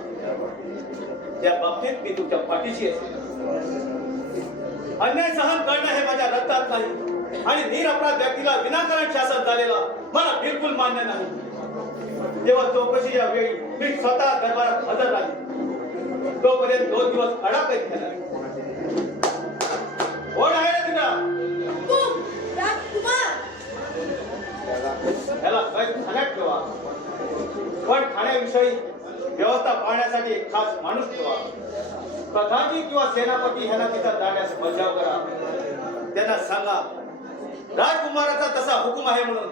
त्या बाबतीत मी तुमच्या पाठीशी असेल. अन्याय सहन करणं हे माझ्या रक्तात नाही आणि निरपराध व्यक्तीला विनाकारण शासन झालेला मला बिलकुल मान्य नाही. तेव्हा चौकशीच्या वेळी मी स्वतः दरबारात हजर राहील. तोपर्यंत 2 दिवस अडाकत घेणार. कोण आहे रे तुला? याला कैदखान्यात ठेवा, पण खाण्याविषयी व्यवस्था पाहण्यासाठी एक खास माणूस ठेवा. प्रधानजी किंवा सेनापती ह्यांना तिथं जाण्यास बचाव करा. त्यांना सांगा राजकुमाराचा तसा हुकूम आहे म्हणून.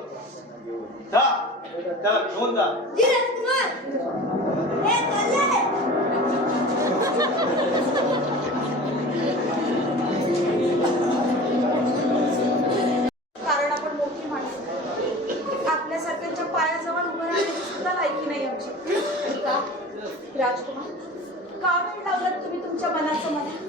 जा, त्याला घेऊन जा. कारण आपण मोठी माणसं, आपल्यासारख्यांच्या पायाजवळ उभं राहण्याची सुद्धा लायकी नाही आमची. का राजकुमार, का वेळ लावलात तुम्ही तुमच्या मनाचं मला?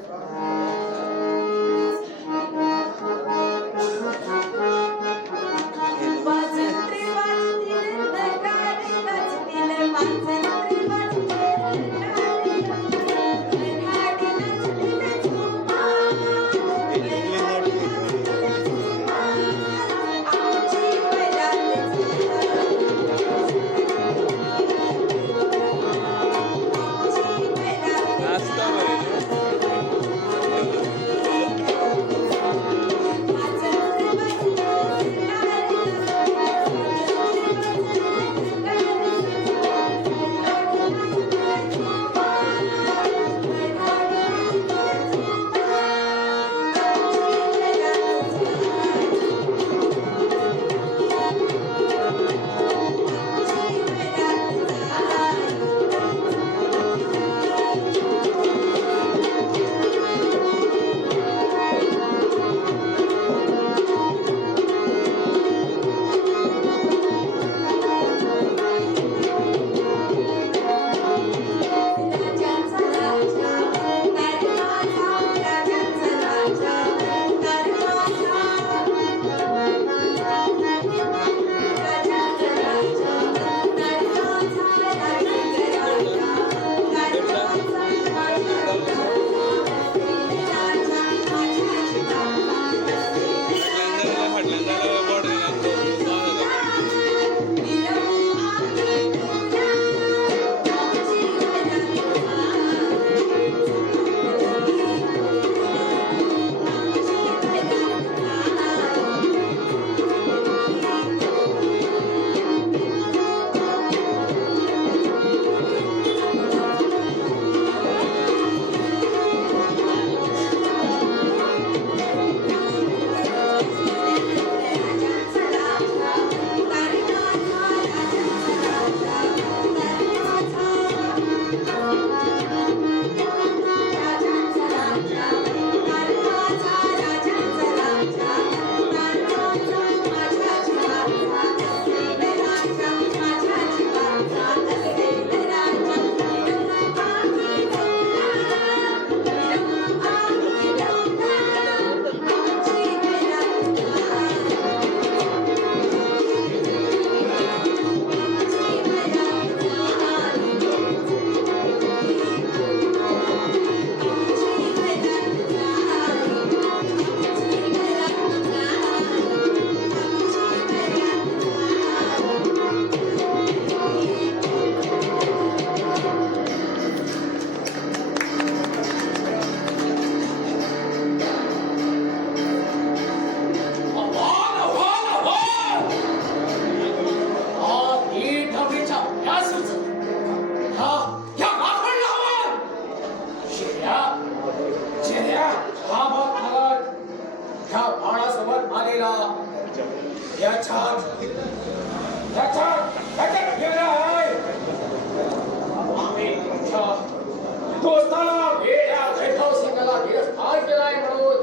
तो साला वेड्या वैभव सिंगाला गिरफ्तार केलाय म्हणून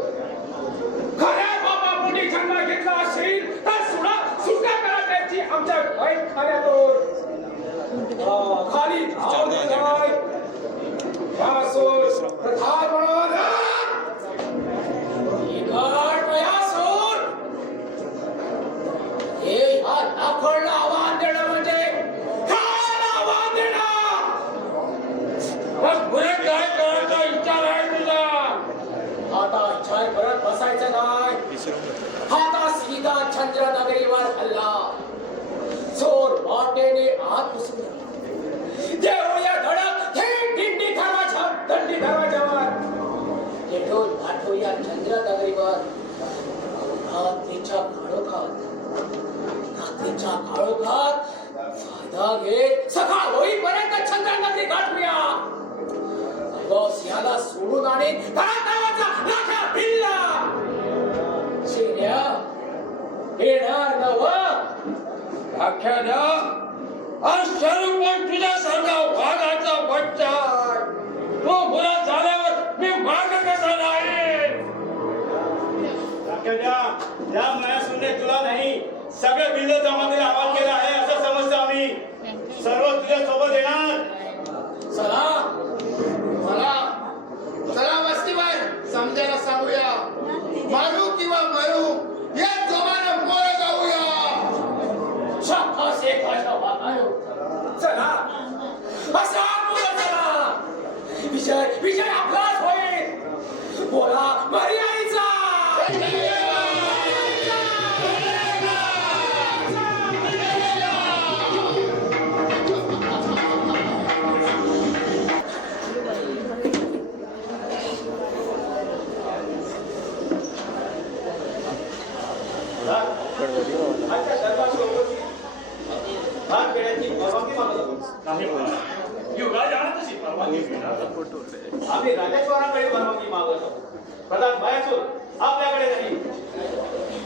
खऱ्या बापापोटी जन्म घेतला असेल तर सुटका करा त्याची आमच्या खाण्यातून खाली धाव दिलाय यासूर प्रधान म्हणून यासूर हे ह्या नाफडला आव्हान देणं म्हणजे काय आव्हान देणं मग पुढे काय करायचा विचार आहे तुझा आता विचार करत बसायचं नाही आता सीधा चंद्रनगरीवर हल्ला चोर वाटेने आत घुसून देऊया धडक थेट दिंडी दरवाजावर येथून पाठवूया चंद्रनगरीवर रात्रीच्या काळोखात फायदा घेत सकाळ होईपर्यंत चंद्रनगरी गाठूया बॉस याला सोडून आणि तळातळाचा लाखा भिल्ला शिर्या येणार नव व्याख्याना आज स्वरूप तुझ्यासारखा वाघाचा बच्चा आहे. तो बुरा झाल्यावर मी मार्ग कसा राहील या मायासूरने तुला नाही सगळे बिल्ल जमातीला आवाज केला आहे असं समजतो आम्ही सर्व तुझ्या सोबत येणार चला चला वस्तीवर समजायला सांगूया मारू किंवा मरू या जोमानं मोर जाऊया शाबास एक भाषा वागायो चला असा बोला चला विजय आपलाच होईल बोला मर्यादेचा आजच्या दरबारच्या उपस्थित भाग घेण्याची परवानगी मागत आहोत. नाही युवराज आणा तशी परवानगी मिळणार आम्ही राजेश्वराकडे परवानगी मागत आहोत. प्रधान बायासूर आपल्याकडे नाही.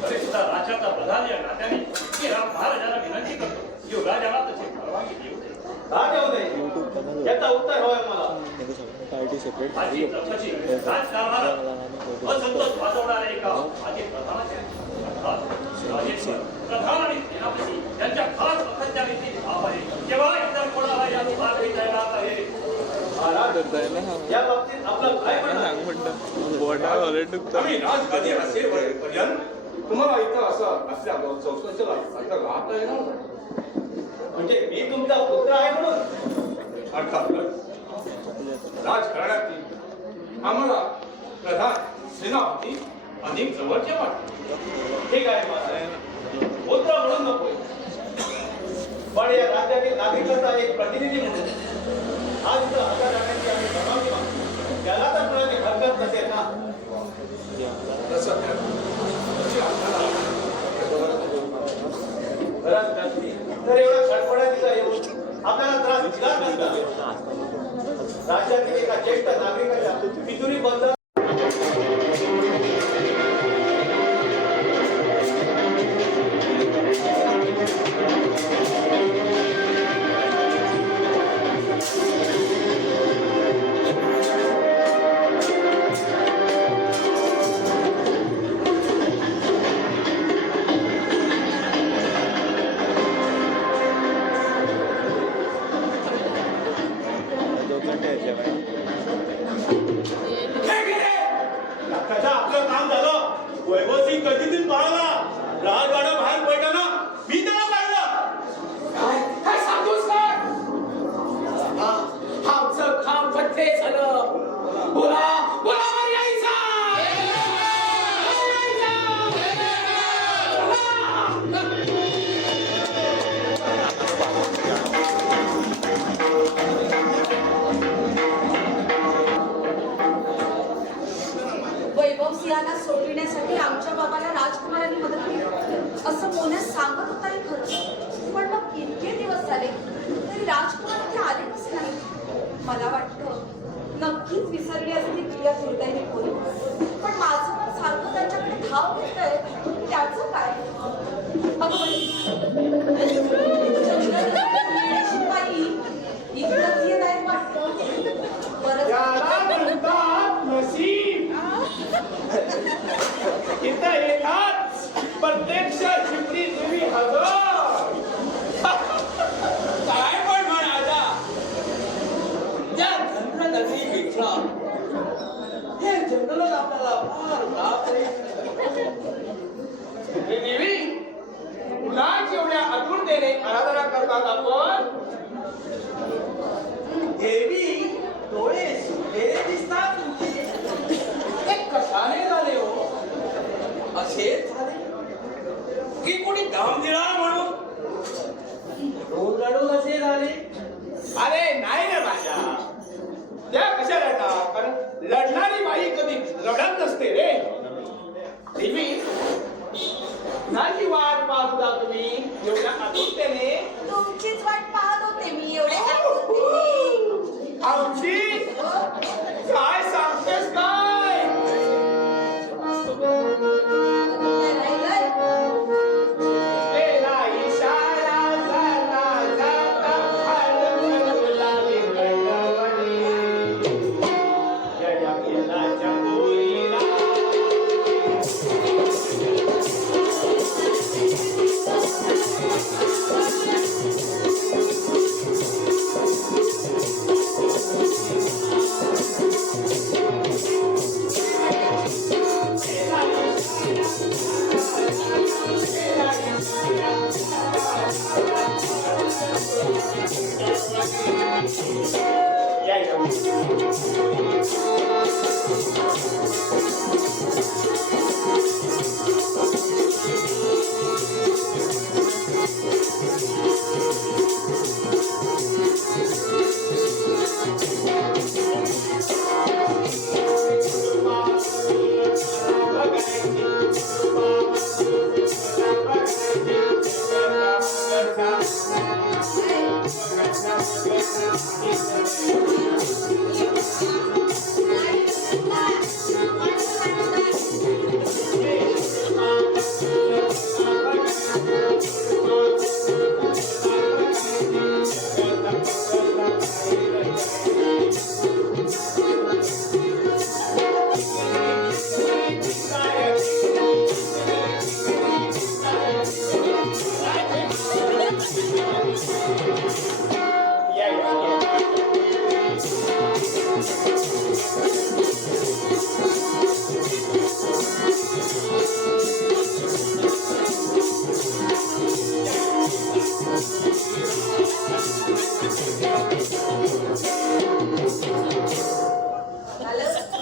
तरी सुद्धा राज्याचा प्रधान या नात्याने मी महाराजाला विनंती करतो युवराज आणा तशी परवानगी देऊ दे का देऊ नये याचा उत्तर हवंय मला. माझी चौकशी राजकारणाला असंतोष वाजवणारे एका माजी प्रधानाचे राजेश्वर प्रधान आणि सेनापती यांच्या खास पथकच्या रीतीने भाव आहे केव्हा इतर कोणाला या मार्गी तयार आहे महाराज या बाबतीत आपलं काय म्हणणं आहे? आम्ही राजगादी असेपर्यंत तुम्हाला इथं असं असल्या चौकशीला इथं राहता येणार नाही. म्हणजे मी तुमचा पुत्र आहे म्हणून अर्थातच राजकारणातील आम्हाला प्रधान सेनापती अधिक जवळचे वाटते. ठीक आहे महाराज पुत्र म्हणून नको पण या राज्यातील नागरिकांचा एक प्रतिनिधी म्हणून आज इथं हजर राहण्याची आम्ही परवानगी मागतो. त्याला तर कुणाची हरकत नसेल ना. तसं तशी आम्हाला गरज नसली तर एवढा खडपडा तिथं येऊन आपल्याला त्रास दिला नसता. राज्यातील एका ज्येष्ठ नागरिकाच्या पितुरी बंद त्याचं आपलं काम झालं वैभव सिंग कधीतून पळाला राजवाडा बाहेर पडताना मी त्याला पाहिलं काय सांगतोस काय आमचं काम फत्ते झालं बोला मर्यादेचा वैभव सिंहांना सोडविण्यासाठी आमच्या बाबाला राजकुमारांनी मदत केली असं मोन्यास सांगत होता हे खरं. पण मग इतके दिवस झाले तरी राजकुमार इथे आले कसे नाही. मला वाटतं नक्कीच विसरली असतील तुझ्या दुर्दैवी कोणी. पण माझं मन सारखं त्यांच्याकडे धाव घेतंय त्याचं काय. अगं बाई, शिपाई इतकं नाही वाटतं. बरं दम दिला म्हणून रडू कसे झाले? अरे नाही रे राजा, त्या कशा लढणार? कारण लढणारी बाई कधी लढत नसते रे. देवी कुणाची वाट पाहत होता तुम्ही एवढ्या आतुरतेने? तुमचीच वाट पाहत होते मी एवढे आतुरतेने. आमची काय सांगतेस काय? राहिलंय. तेरा इशारा जाता जाता हळू लागली कळवळी. जया गेलाच्या पोरीला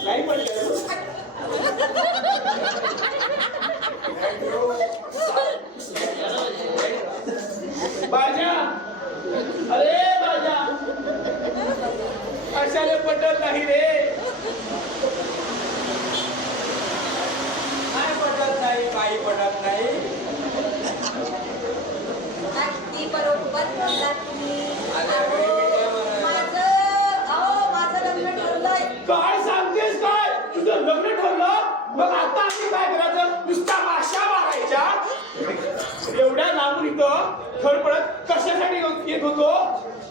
नाही पडलं. बाजा, अरे बाजा, अशाने पटत नाही रे. काय पडत नाही, काही पडत नाही. अगदी बरोबर बोललात तुम्ही. अरे, माझं लग्न ठरलंय. काय सांगतेस काय? तुझं लग्न ठरलं? मग आता आम्ही काय करायचं? नुसता माशा मारायच्या? एवढ्या लांबून इथं खडपडत कशासाठी येत होतो?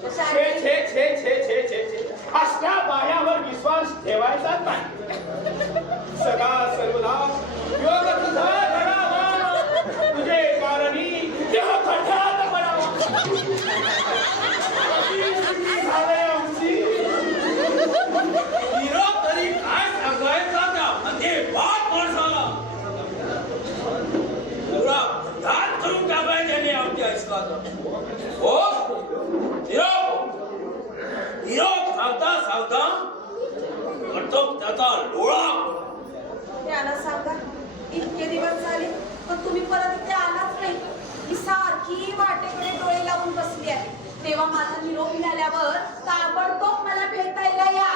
छे छे छे छे छे छे छे. अशा बायावर विश्वास ठेवायचा नाही. सदा सर्वदा योग तुझा घडावा, तुझे कारणी देह खंडात पडावा. झालंय आमची. निरोप तरी काय सांगायचा त्या मध्ये बाप माणसाला एवढा दान करून टाकाय त्याने आमच्या आयुष्यात. हो निरोप निरोप सांगता सांगता करतो त्याचा डोळा. त्याला सांगा इतके दिवस झाले पण तुम्ही परत इथे आलाच नाही. मी सारखी वाटेकडे डोळे लावून बसली आहे. तेव्हा माझा निरोप मिळाल्यावर ताबडतोब मला भेटायला या.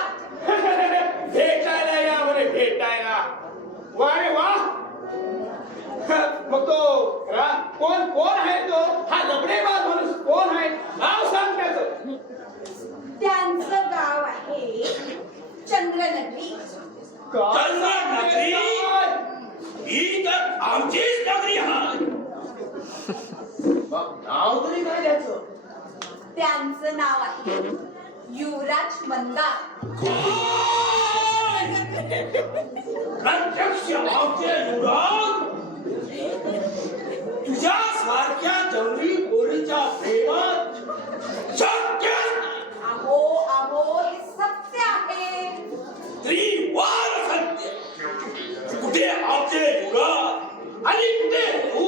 भेटायला या बरे, भेटायला. वा रे वा. मग तो कोण कोण आहे तो? हा लबडेबाज माणूस कोण आहे? नाव सांग त्याचं. त्यांचं गाव आहे चंद्रनगरी. चंद्रनगरी? ही तर आमचीच नगरी आहे. मग नाव तरी काय त्याचं? त्यांचं नाव आहे युवराज मंदार. प्रत्यक्ष आमचे युवराज तुझ्या सारख्या जंगली पोरीच्या प्रेमात शक्य. अहो अहो हे सत्य आहे. त्रिवार सत्य. कुठे आमचे युवराज आणि कुठे तू?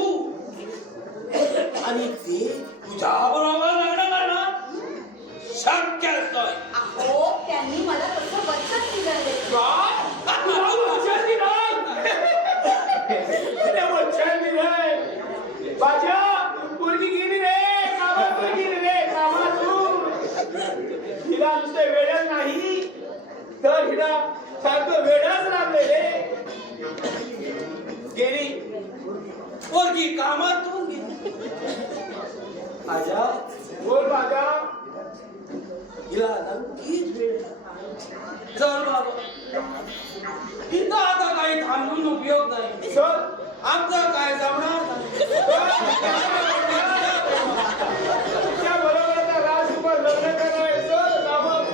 आणि ते तुझ्या बरोबर लग्न करणार शक्यच नाही. अहो त्यांनी मला तसं वचन दिलंय. बाजा पोरीला सारखं वेडाच लागलेले. गेली पोरगी कामातून गेली. आजा बोल माझा. हिला नक्कीच वेळ चल बाबा, इथं आता काही थांबून उपयोग नाही. चल. आमचं काय जमणार नाही. त्या बरोबर राजकुमार लग्न करायचं कामं.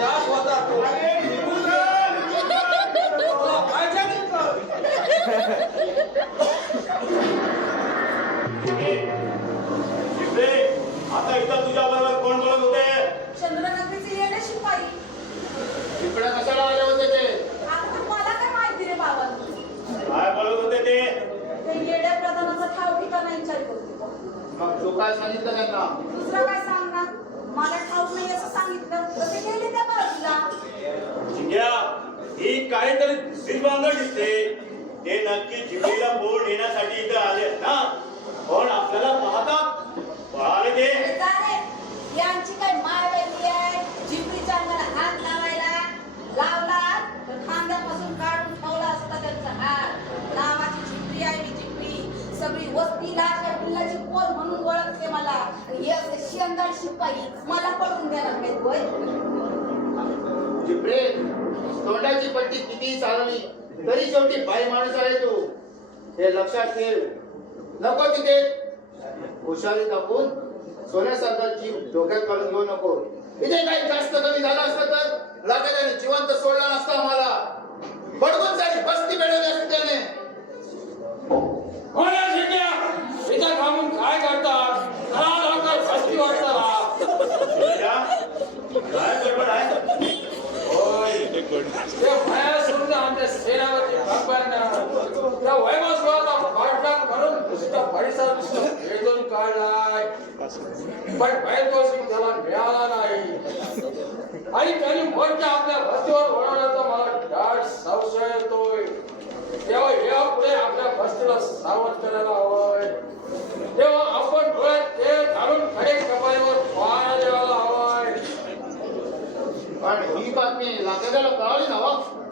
जा स्वतः तो. अरे निघून चल. तुला पाहिजे की चल. जिकडे आता इथं तुझ्या बरोबर कोण बोलत होते? चंद्रनगरीचे येणे शिपाई. इकडे कशाला आले होते ते? आता मला काय माहिती रे बाबा. काय बोलत होते ते? ते येड्या प्रधानाचा ठाव ठिकाणा विचार करतो. मग तू काय सांगितलं त्यांना? दुसरं काय सांगणार? मला ठाऊक नाही असं सांगितलं तर ते गेले त्या बाजूला. जिंग्या, ही काहीतरी दुसरी बांगड दिसते. ते नक्की जिंगीला बोर्ड येण्यासाठी इथं आले ना, पण आपल्याला पाहतात पळाले ते. अरे जा रे. यांची काय माय वेगळी आहे. जिपरीच्या अंगाला हात लावायला लावला तर खांद्यापासून काढून ठेवला असता त्यांचा हात. नावाची जिपरी आहे मी जिपरी. सगळी वस्ती लाची पोर म्हणून ओळखते मला. आणि हे असे शिंदळ शिपाई मला पडून देणार नाहीत होय. जिपरे, तोंडाची पट्टी किती चालवली तरी शेवटी बाई माणूस आहे तू. हे लक्षात ठेव. नको तिथे हुशारी दाखवून सोन्यासारखा जीव डोक्यात काढून घेऊ नको. इथे काही जास्त कमी झालं असतं तर लागायला जिवंत सोडला नसता आम्हाला. बडगून सारी बस्ती मिळवली असती त्याने. कोण आहे शिट्या? इथं थांबून काय करतात? चला लवकर बस्ती वाटता. जिंग्या, काय गडबड आहे? ते भया सोडून आमच्या सेनावरची भगवान त्या वैभवस्वाचा पाठलाग करून नुसता परिसर भेटून काढलाय. पण वैभव त्याला मिळाला नाही आणि त्यांनी मोर्चा आपल्या बस्तीवर वळवण्याचा मला दाट संशय येतोय. तेव्हा यापुढे आपल्या बस्तीला सावध करायला हवंय. तेव्हा आपण डोळ्यात तेल घालून खडे कपाळीवर पाणी द्यायला हवंय. पण ही बातमी लागायला कळाली ना.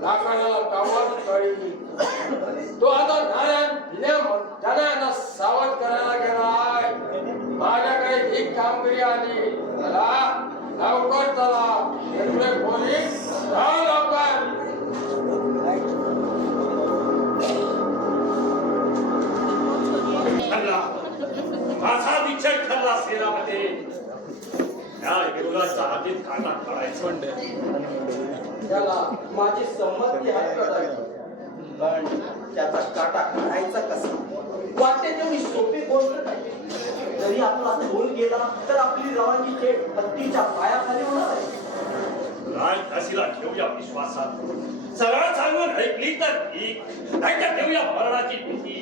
लाकडाला कामात कळली. तो आता त्यांना सावध करायला गेलाय. माझ्याकडे ही कामगिरी आली. चला लवकर चला. इकडे पोलीस लवकर. ठरला, माझा निश्चय ठरला सेनामध्ये. त्या युवराचा हातीत काटा काढायचं. त्याला माझी संमती हरकत पण त्याचा काटा काढायचा कसा? वाटते तेवढी सोपी गोष्ट नाही. जरी आपला तोल गेला तर आपली रवानगी थेट हत्तीच्या पायाखाली होणार आहे. राजदासीला ठेवूया विश्वासात. सगळं सांगून ऐकली तर ठीक, नाही तर ठेवूया मरणाची भीती.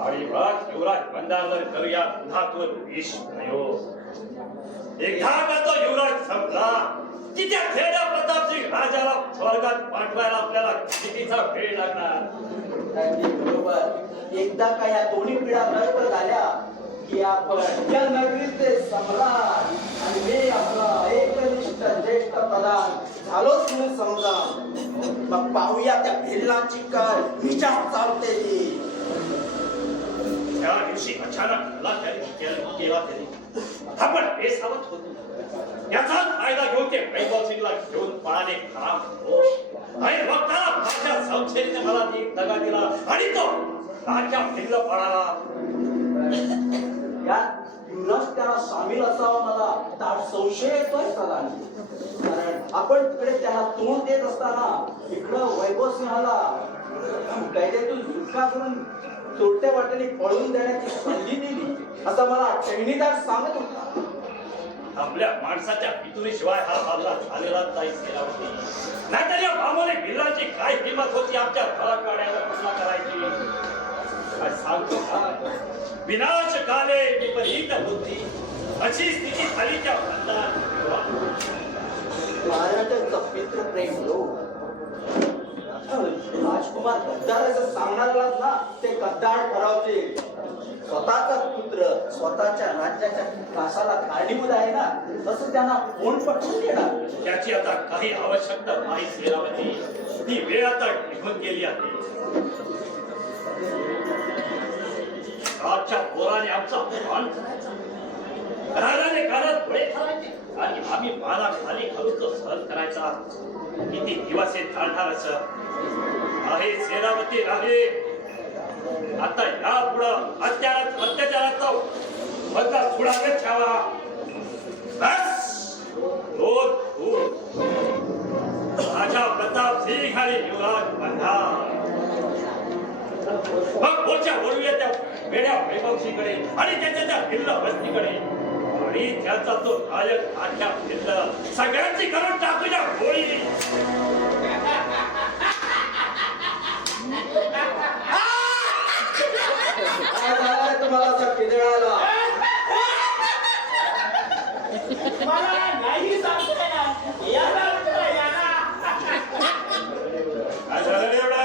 आणि मग युवराज बंदावर करूया पुन्हा तो विष प्रयोग. एकदा का तो युवराज संपला की त्या खेड्या प्रतापसिंग राजाला स्वर्गात पाठवायला आपल्याला कितीचा वेळ लागणार. अगदी बरोबर. एकदा का या दोन्ही पिढ्या नष्ट झाल्या की आपण या नगरीचे सम्राट आणि मी आपला एकनिष्ठ ज्येष्ठ प्रधान झालोच म्हणून समजा. मग पाहूया त्या भिल्लाची काय विचार चालते ती. त्या दिवशी अचानक हल्ला केला तरी आपण बेसावत होतो. याचा फायदा घेऊन ते वैभव सिंगला घेऊन पळाले खराब हो. आणि वक्ताला माझ्या संशयाने मला एक दगा दिला आणि तो राजा भिल्ल पळाला. यात युवराज त्याला सामील असावा मला दाट संशय येतोय सदानी. कारण आपण तिकडे त्याला तोंड देत असताना इकडं वैभव सिंहाला कैदेतून सुटका करून चोरट्या वाटेने पळून देण्याची संधी दिली असं मला चैनीदार सांगत होता. आपल्या माणसाच्या पितुरीशिवाय हा हल्ला झालेला नाही केला होती. नाहीतर या भामोने भिल्लाची काय किंमत होती आमच्या फळकाड्यावर हमला करायची. काय सांगतो का? विनाश काले विपरीत बुद्धी अशी स्थिती झाली त्या महाराजांचं मित्र प्रेम लोक राजकुमार गद्दार असं सांगणार ना ते गद्दार ठरावचे. स्वतःचा पुत्र स्वतःच्या राज्याच्या कासाला कारणीभूत आहे ना, तसं त्यांना कोण पटवून देणार? त्याची आता काही आवश्यकता नाही सेनापती. ती वेळ आता निघून गेली आहे. राजच्या पोराने आमचा अपमान करायचा, घराने घरात डोळे खालायचे आणि आम्ही माला खाली घालून तो सहन करायचा. किती दिवस हे चालणार असं आहे सेनापती राहे. आता यापुढं अत्याचाराचा बदला सुडावेच घ्यावा. बस रोज खूप राजा प्रताप सिंह आणि युवराज बंधा मग मोर्चा वळूया त्या वेड्या वैभवशीकडे आणि त्याच्या त्या भिल्ल वस्तीकडे आणि त्याचा तो नायक आठ्या भिल्ल सगळ्यांची करून टाकूया होळी. काय झालंय तुम्हाला असं किदळायला? मला नाही सांगता याला काय झालं रे एवढा?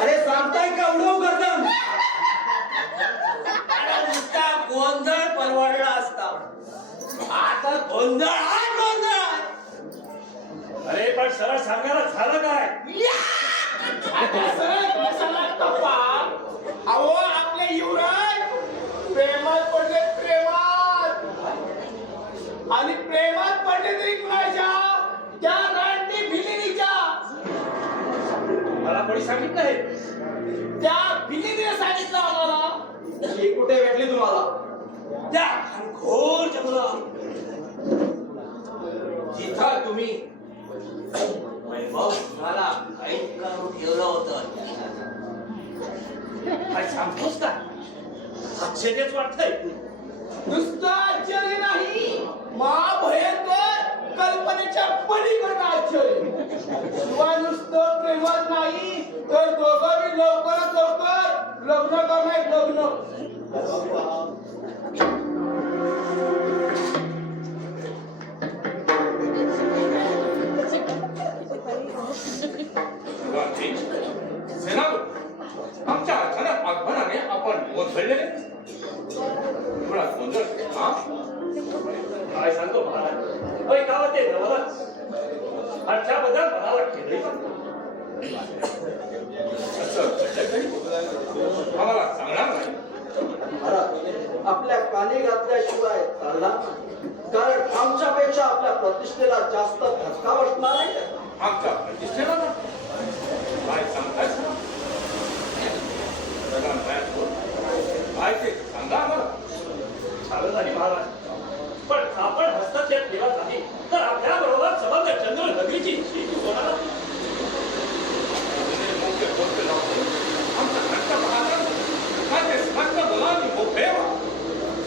अरे सांगताय का उडव गर्दन? नुसता गोंधळ परवडला असता. आता गोंधळ हा गोंधळ. अरे पण सरळ सांगायला झालं काय? अहो आपले युवराज प्रेमात पडले, प्रेमात. आणि प्रेमात पडले तरी कुणाच्या? त्या राणी भिलिनीच्या. मला कोणी सांगितलं हे? त्या भिलिनीने सांगितलं आम्हाला. ही कुठे भेटली तुम्हाला? त्या घोर जंगलात जिथं तुम्ही वैभव मला कैद करून ठेवलं होतं. काय सांगतोस का? आश्चर्यच वाटतंय. नुसतं आश्चर्य नाही, महाभयंकर कल्पनेच्या पलीकडे आश्चर्य. शिवाय नुसतं प्रेमात नाही तर दोघांनी लवकरात लवकर लग्न करणार. लग्न सेनापती, आमच्या अचानक आगमनाने आपण गोंधळलेले. थोडा गोंधळ हा? काय सांगतो महाराज? होय का ते नवलच त्याबद्दल मला वाटते असं घडलं तरी आम्हाला सांगणार नाही. महाराज आपल्या कानी घातल्याशिवाय चालणार नाही. कारण आमच्यापेक्षा आपल्या प्रतिष्ठेला जास्त धक्का बसणार आहे. आमच्या प्रतिष्ठेला ना काय सांगताय सर? काय ते सांगा आम्हाला. चालू झाली महाराज. पण आपण हस्तक्षेप केला नाही तर आपल्या बरोबर संबंध चंद्र नदीची शेती होणार. आमचा हट्ट पाहणार काय ते स्पष्ट बोला आणि मोकळे व्हा.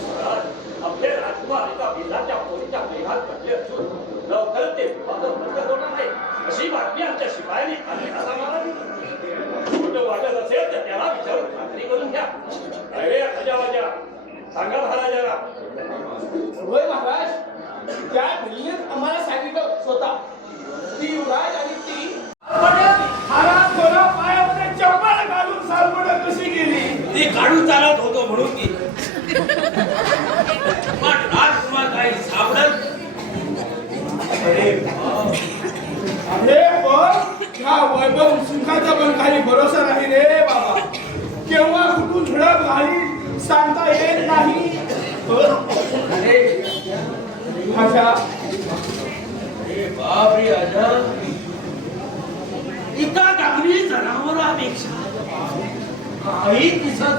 महाराज आपले राजकुमार एका बिल्लाच्या पोरीच्या प्रेमात पडले असून लवकरच ते विवाद बंद होणार नाही अशी बातमी आमच्या शिपायाने खात्रीला मारावी. कुठं वाटत असेल तर त्याला विचारून खात्री करून घ्या. अरे राजा सांगा महाराजाला. होय महाराज, त्या भिल्लीत आम्हाला सांगितलं स्वतः. ती युवराज आणि ती हारात थोडा पायामध्ये चप्पल घालून सालमोड कशी गेली ती काढून चालत होतो म्हणून की पण राजकुमार काही सापडत. अरे पण ह्या वैभव सुखाचा पण काही भरोसा नाही रे बाबा. केव्हा कुठून झडप घाली सांगता येत नाही. अच्छा बापरे अजब. एका डांगरी जनावरापेक्षा काही दिसत.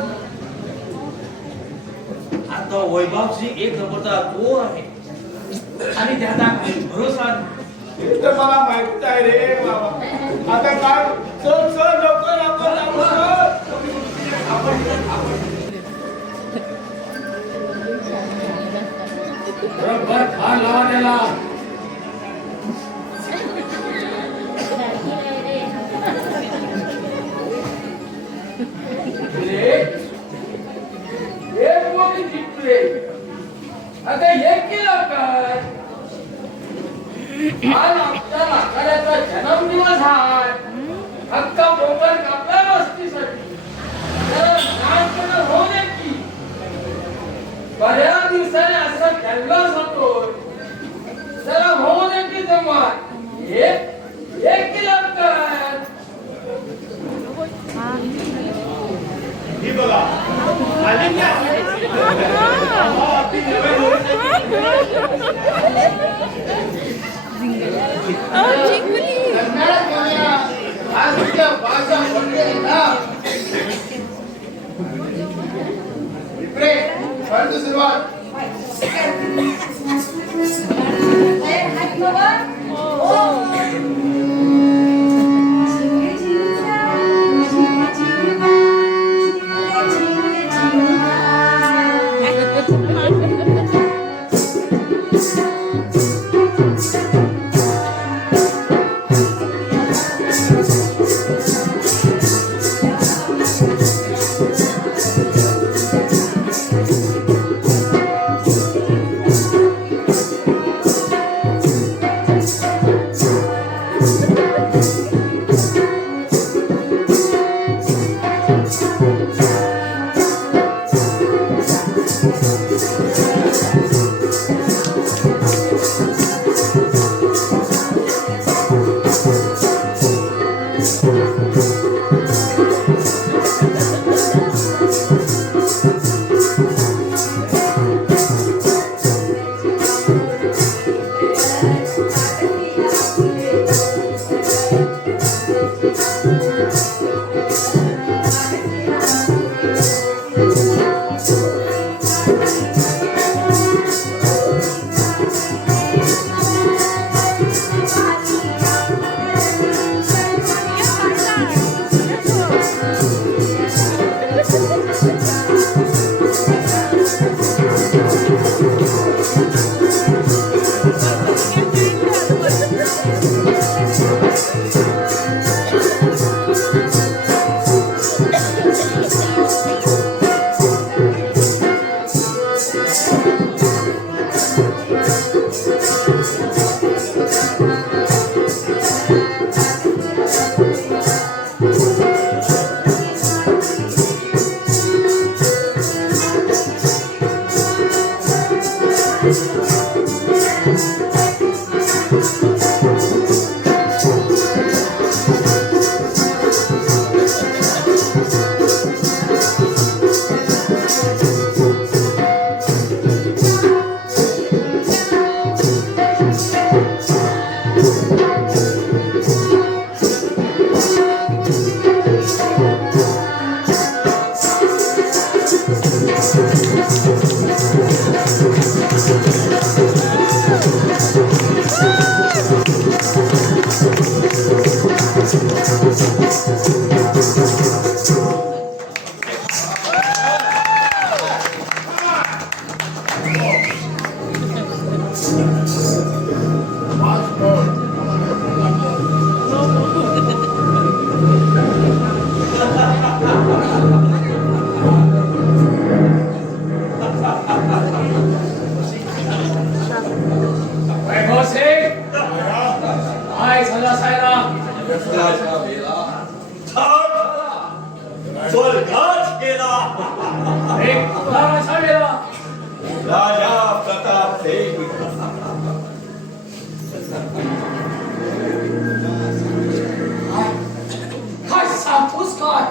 आता वैभवची एक नंबरचा चोर आहे आणि त्याचा काही भरोसा नाही. हे तर मला माहित आहे रे बाबा. आता काय चल चल लवकर आपण जाऊ बरोबर खान लावा त्याला. एक मोठी जिंकले. आता हे केलं काय? आज आमच्या नाकाऱ्याचा राजाचा जन्मदिवस हाय हक्का पोंगल कापला वस्तीसाठी लहानपण होऊ दे की बऱ्याच दिवसाने असा कॅनव्हास होतोय जरा होऊ दे की जमा एक किलोमीटर ही बघा आली की आपली कन्नड बोलूया. आज तुझ्या भाषा पडलेली ना विप्रे कर तू सुरुवात. तयार आहात बाबा? वैभव सिंग काय झालं सायरा कसलाच्या वेळा छान स्वर्गात गेला एक कुलाचा वेळा राजा प्रताप सिंग काय सांगतोस काय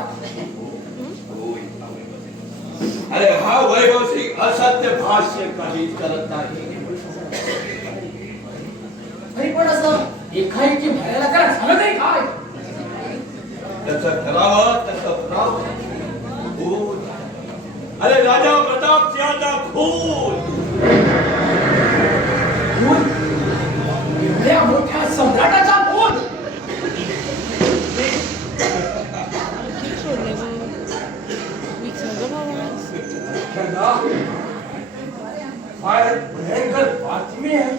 अरे हा वैभव सिंग असत्य भाष्य काहीच करत नाही तरी पण असं एकाएकी भरायला काय झालं नाही काय तसं करावं तसं करावं खून अरे राजा प्रताप सिंहाचा खून खून एवढ्या मोठ्या सम्राटाचा खून खरं फार भयंकर बातमी आहे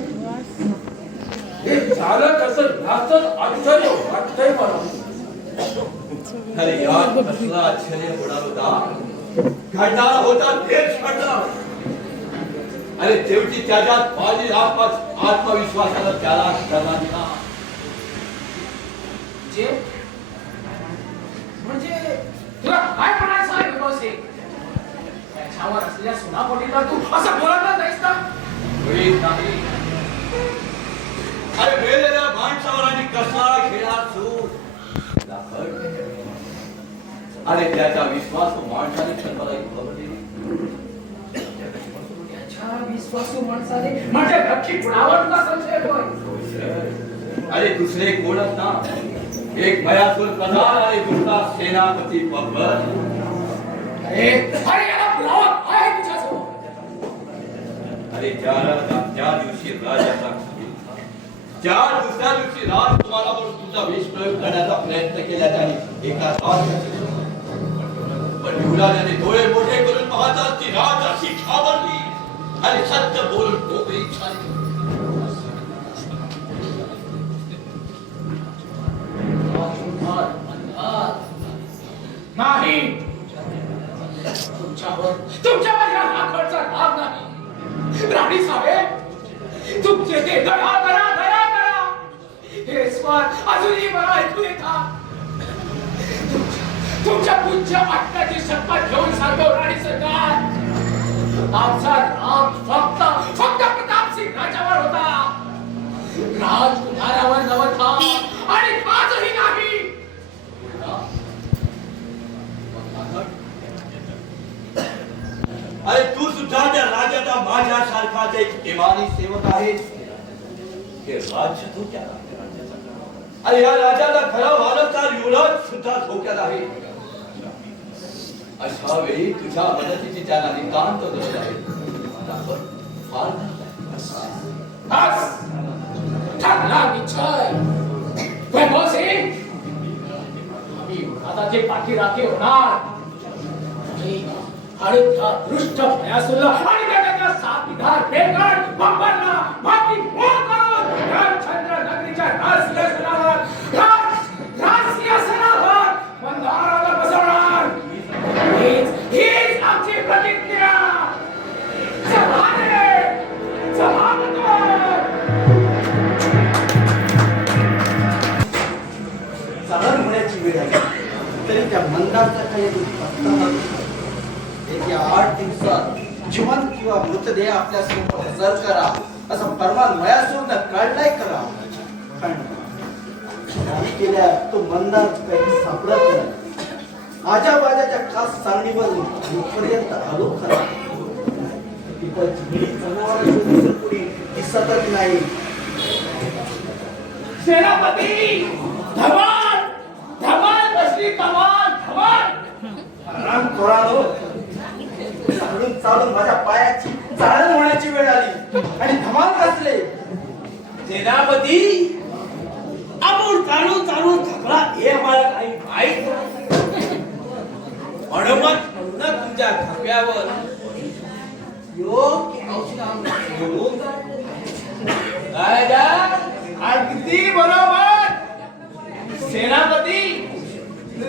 हे झालं कसं याचंच आश्चर्य वाटतंय मला अरे यार कसला आश्चर्य होणार होता घडणारा होता तेच घडणार अरे शेवटी त्याच्यात माझी आत्मविश्वासानं त्याला दिला म्हणजे तुला काय म्हणायचं आहे विभोसे? त्याच्यावर असलेल्या सुनापोटीला तू असं बोलत नाहीस का? मुळीच नाही. अरे मेलेल्या माणसावर आणि कसला खेळा सूर अरे त्याचा विश्वास माणसाने क्षणाला खबर दिली. त्याच्या विश्वासू माणसाने माझ्या नक्की कुणावर तुला संशय येतोय? अरे दुसरे कोणच ना, एक भयासुर प्रधान आणि दुसरा सेनापती बब्बर. अरे याला पुरावा आहे तुझ्यासमोर. अरे त्या दिवशी राजाचा ज्या दुसऱ्या दिवशी राज तुम्हाला म्हणून तुमचा विष प्रयोग करण्याचा प्रयत्न केल्याने एका पण युवराजाने डोळे मोठे करून पाहता ती राज अशी घाबरली आणि सत्य बोलून मोकळी झाली. नाही, तुमच्यावर या लाखाचा राग नाही. राणी साहेब, तुमचे ते दया करा दया करा हे स्वर अजूनही मला ऐकू येतात. तुमच्या पूज्य वाटण्याची शपथ घेऊन सांगतो राणी सरकार, आमचा राग फक्त प्रतापसिंग राजावर होता. राजकुमारावर नव्हता आणि आजही नाही. अरे तू सुद्धा त्या राजाचा माझ्यासारखाच एक इमानी सेवक आहेस. हे राज्य धोक्यात आहे. अरे या राजाला खरा वारसदार युवराज सुद्धा धोक्यात आहे. अशा वेळी तुझ्या मदतीची त्याला नितांत गरज आहे. आपण फार बस ठरला निश्चय. वैभवसिंग, आम्ही महाराजाचे पाठीराखे होणार आणि त्या दृष्ट भयासुरला आणि त्याच्या साथीदार बेकार बब्बरला माती मोड करून रामचंद्र नगरीच्या राजसिंहासनावर मंदाराला बसवणार. हीच आमची प्रतिज्ञा. जमाने चालन होण्याची वेळ आली तरी त्या मंदारचा काही पत्ता नाही. येत्या 8 दिवसात जिवंत किंवा मृतदेह आपल्या समोर हजर करा असं फरमान मयासूरनं काढलाय करा. पण काही केल्या तो मंदार काही सापडत नाही. आजाबाजाच्या खास सांगणीवरून इथपर्यंत आलो खरा. पुढे दिसतच नाही. सेनापती, धमाल धमाल बसली कमाल धमाल. आराम कोराडो. चालून चालून माझ्या पायाची चाळण होण्याची वेळ आली आणि धमाल कसले. सेनापती, आपण चालू चालू थकला हे आम्हाला काही माहित नाही. म्हणून तुमच्या थकव्यावर अगदी बरोबर सेनापती.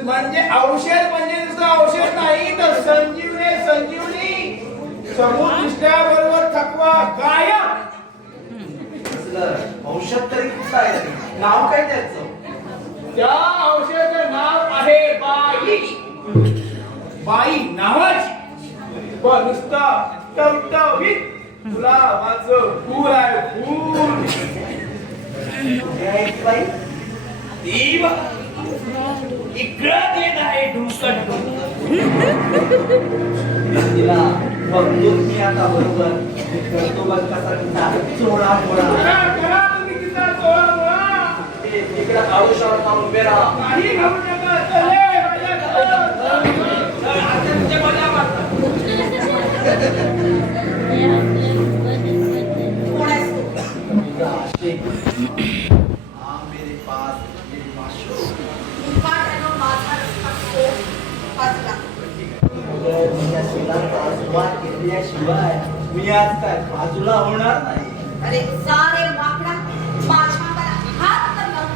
म्हणजे औषध म्हणजे नुसतं औषध नाही तर संजीवनी समुद्रदृष्ट्याबरोबर थकवा गायब. औषध तरी कुठलं आहे? नाव काय त्याचं? त्या औषधाचं नाव आहे बाई. बाई नावाची पण नुसता टवटवीत गुलाबाचं फूल आहे फूल. देव इकडं येत आहे डुंकट. तिला बघतो मी आता बरोबर करतो बघ कसा चोळा करा तुम्ही तिचा चोळा मोळा. तिकडं आळूशावर जाऊन उभे राहा. काही घालू नका. चले माझ्या घरात. कोण आहेस तू? मेरे पास मेरी माशूक. मुखाट्यानं माझा रस्ता सोड. बाजूला. तुझ्या शिलाचा आस्वाद घेतल्याशिवाय मी आज काय बाजूला होणार नाही. अरे जा रे माकडा. माझ्यावर हात तर लावू.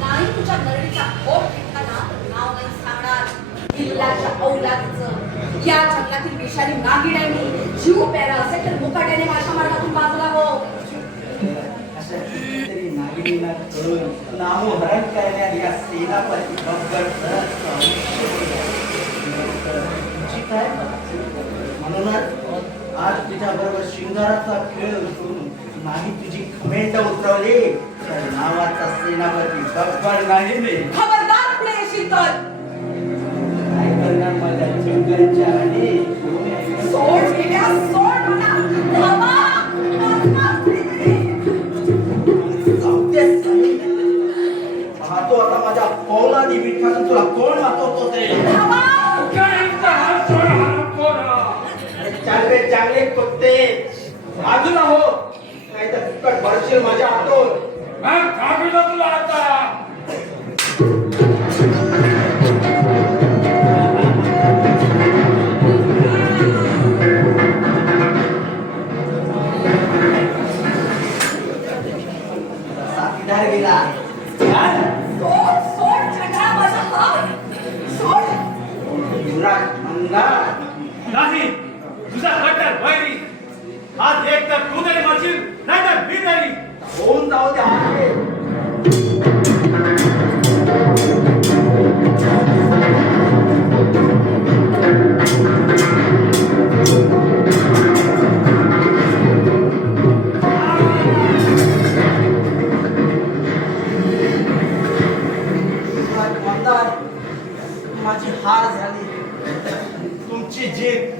नाही तुझ्या नरडीचा ओठ घेतला नाव नाही सांगणार. किल्ल्याच्या औलादीचं. या जंगलातील विषारी नागिड्यांनी जीव प्यारा असेल तर मुकाट्याने माझ्या मार्गातून बाजूला हो. अशा कितीतरी नागिणी मुलीला कळून नामोहरण करण्यात या सेनापती बब्बर तुमची काय म्हणूनच आज तुझ्या बरोबर शिंगाराचा खेळ करून नाही तुझी खमेंट उतरवली तर नावाचा सेनापती बब्बर नाही रे. खबरदार पुढे येशील तर काय करणार माझ्या जंगलच्या आणि सोड गेल्या सोड मला बाबा पाहतो आता माझ्या पौलादी विठ्ठल तुला कोण वाचवतो ते चांगले चांगले कुत्ते अजून हो नाही तर फुकट भरशील माझ्या हातून तुला आता साथीदार गेला सोड सोड झगडा माझा हात सोड नाही तुझा कट्टर वैरी आज एक तर तू तरी मरशील नाही तर मी तरी होऊन जाऊ दे आहे माझी हार झाली तुमची जीत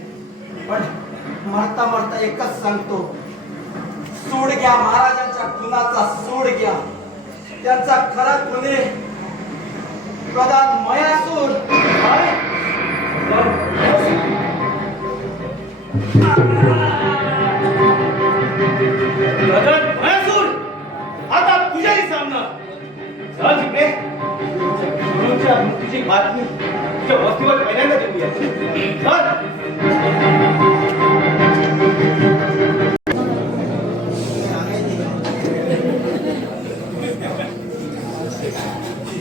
पण मरता मरता एकच सांगतो सूड घ्या महाराजांच्या खुनाचा सूड घ्या त्यांचा खरा खुने प्रधान मयासूर प्रधान मयासूर आता तुझ्याही सामना चल तिकडे गुरुच्या मृत्यूची बातमी तुझ्या वस्तीवर पहिल्यांदा देऊया चल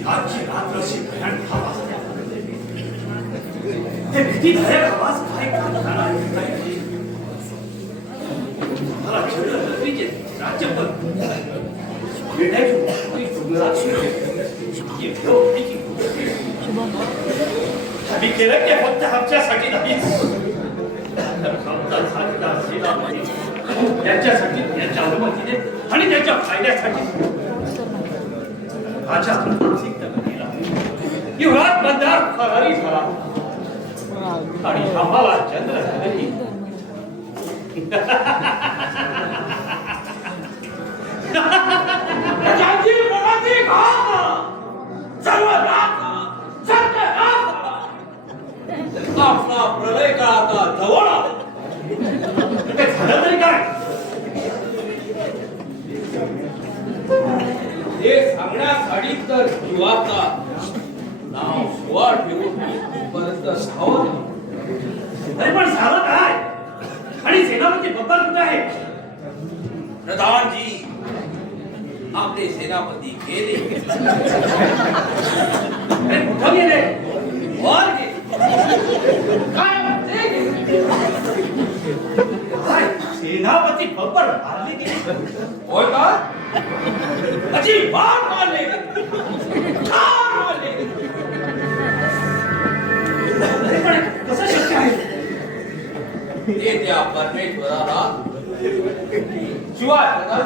आजची रात्र अशी भयानक आवाज ते भीतीदायक आवाज काय करताना मला नगरीचे राज्यपद आम्ही केलं ते फक्त आमच्यासाठी नाही त्यांच्यासाठी त्यांच्या अनुमतीने आणि त्यांच्या फायद्यासाठी माझ्या मानसिक तब्येतीला युवराज बंधार फरारी झाला आणि आम्हाला चंद्र झाली आपला प्रलय काळ आता जवळ आला. ते झालं तरी काय हे सांगण्यासाठी तर जीवाचा नाव सुवा ठेवून परत सावध तरी पण झालं काय आणि सेनापती बब्बर कुठे आहे प्रधानजी आपले सेनापती गेले अरे कुठं गेले वर गेले काय काय सेनापती बब्बर मारले गेले होय का अजिबात मारले ठार मारले अरे पण कसं शक्य आहे ते त्या परमेश्वराला शिवाय प्रधान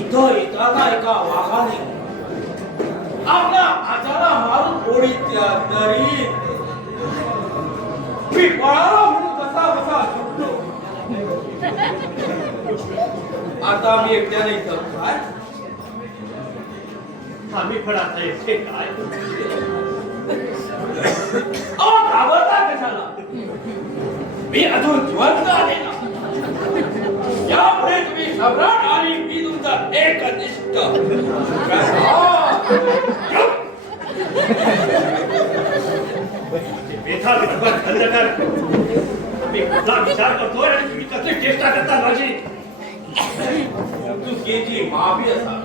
इथं येताना एका वाघाने आपल्या आजाला मारून ओढीतल्या तरी मी पळाला म्हणून कसा बसा सुटलो आता मी एकट्याने इथं काय आम्ही पण आता एकटे काय घाबरता कशाला मी अजून जिवंत आहे ना यापुढे तुम्ही सम्राट आणि मी तुमचा एकनिष्ठ बेथा विद्वान बंद कर मी कुठला विचार करतोय आणि तुम्ही कसली चेष्टा करता माझी चुकीची माफी असा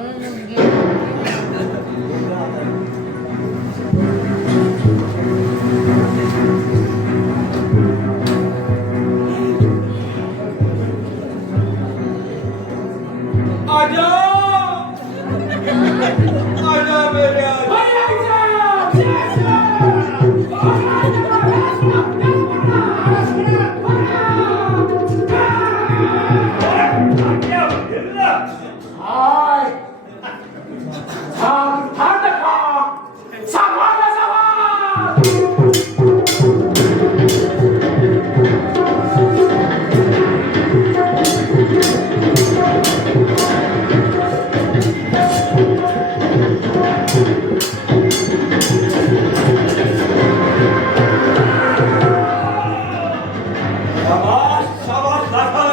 आजा आजा मेरे आजा. हाय थांब थांब सांभाळा जावा. शाबास शाबास दाखल.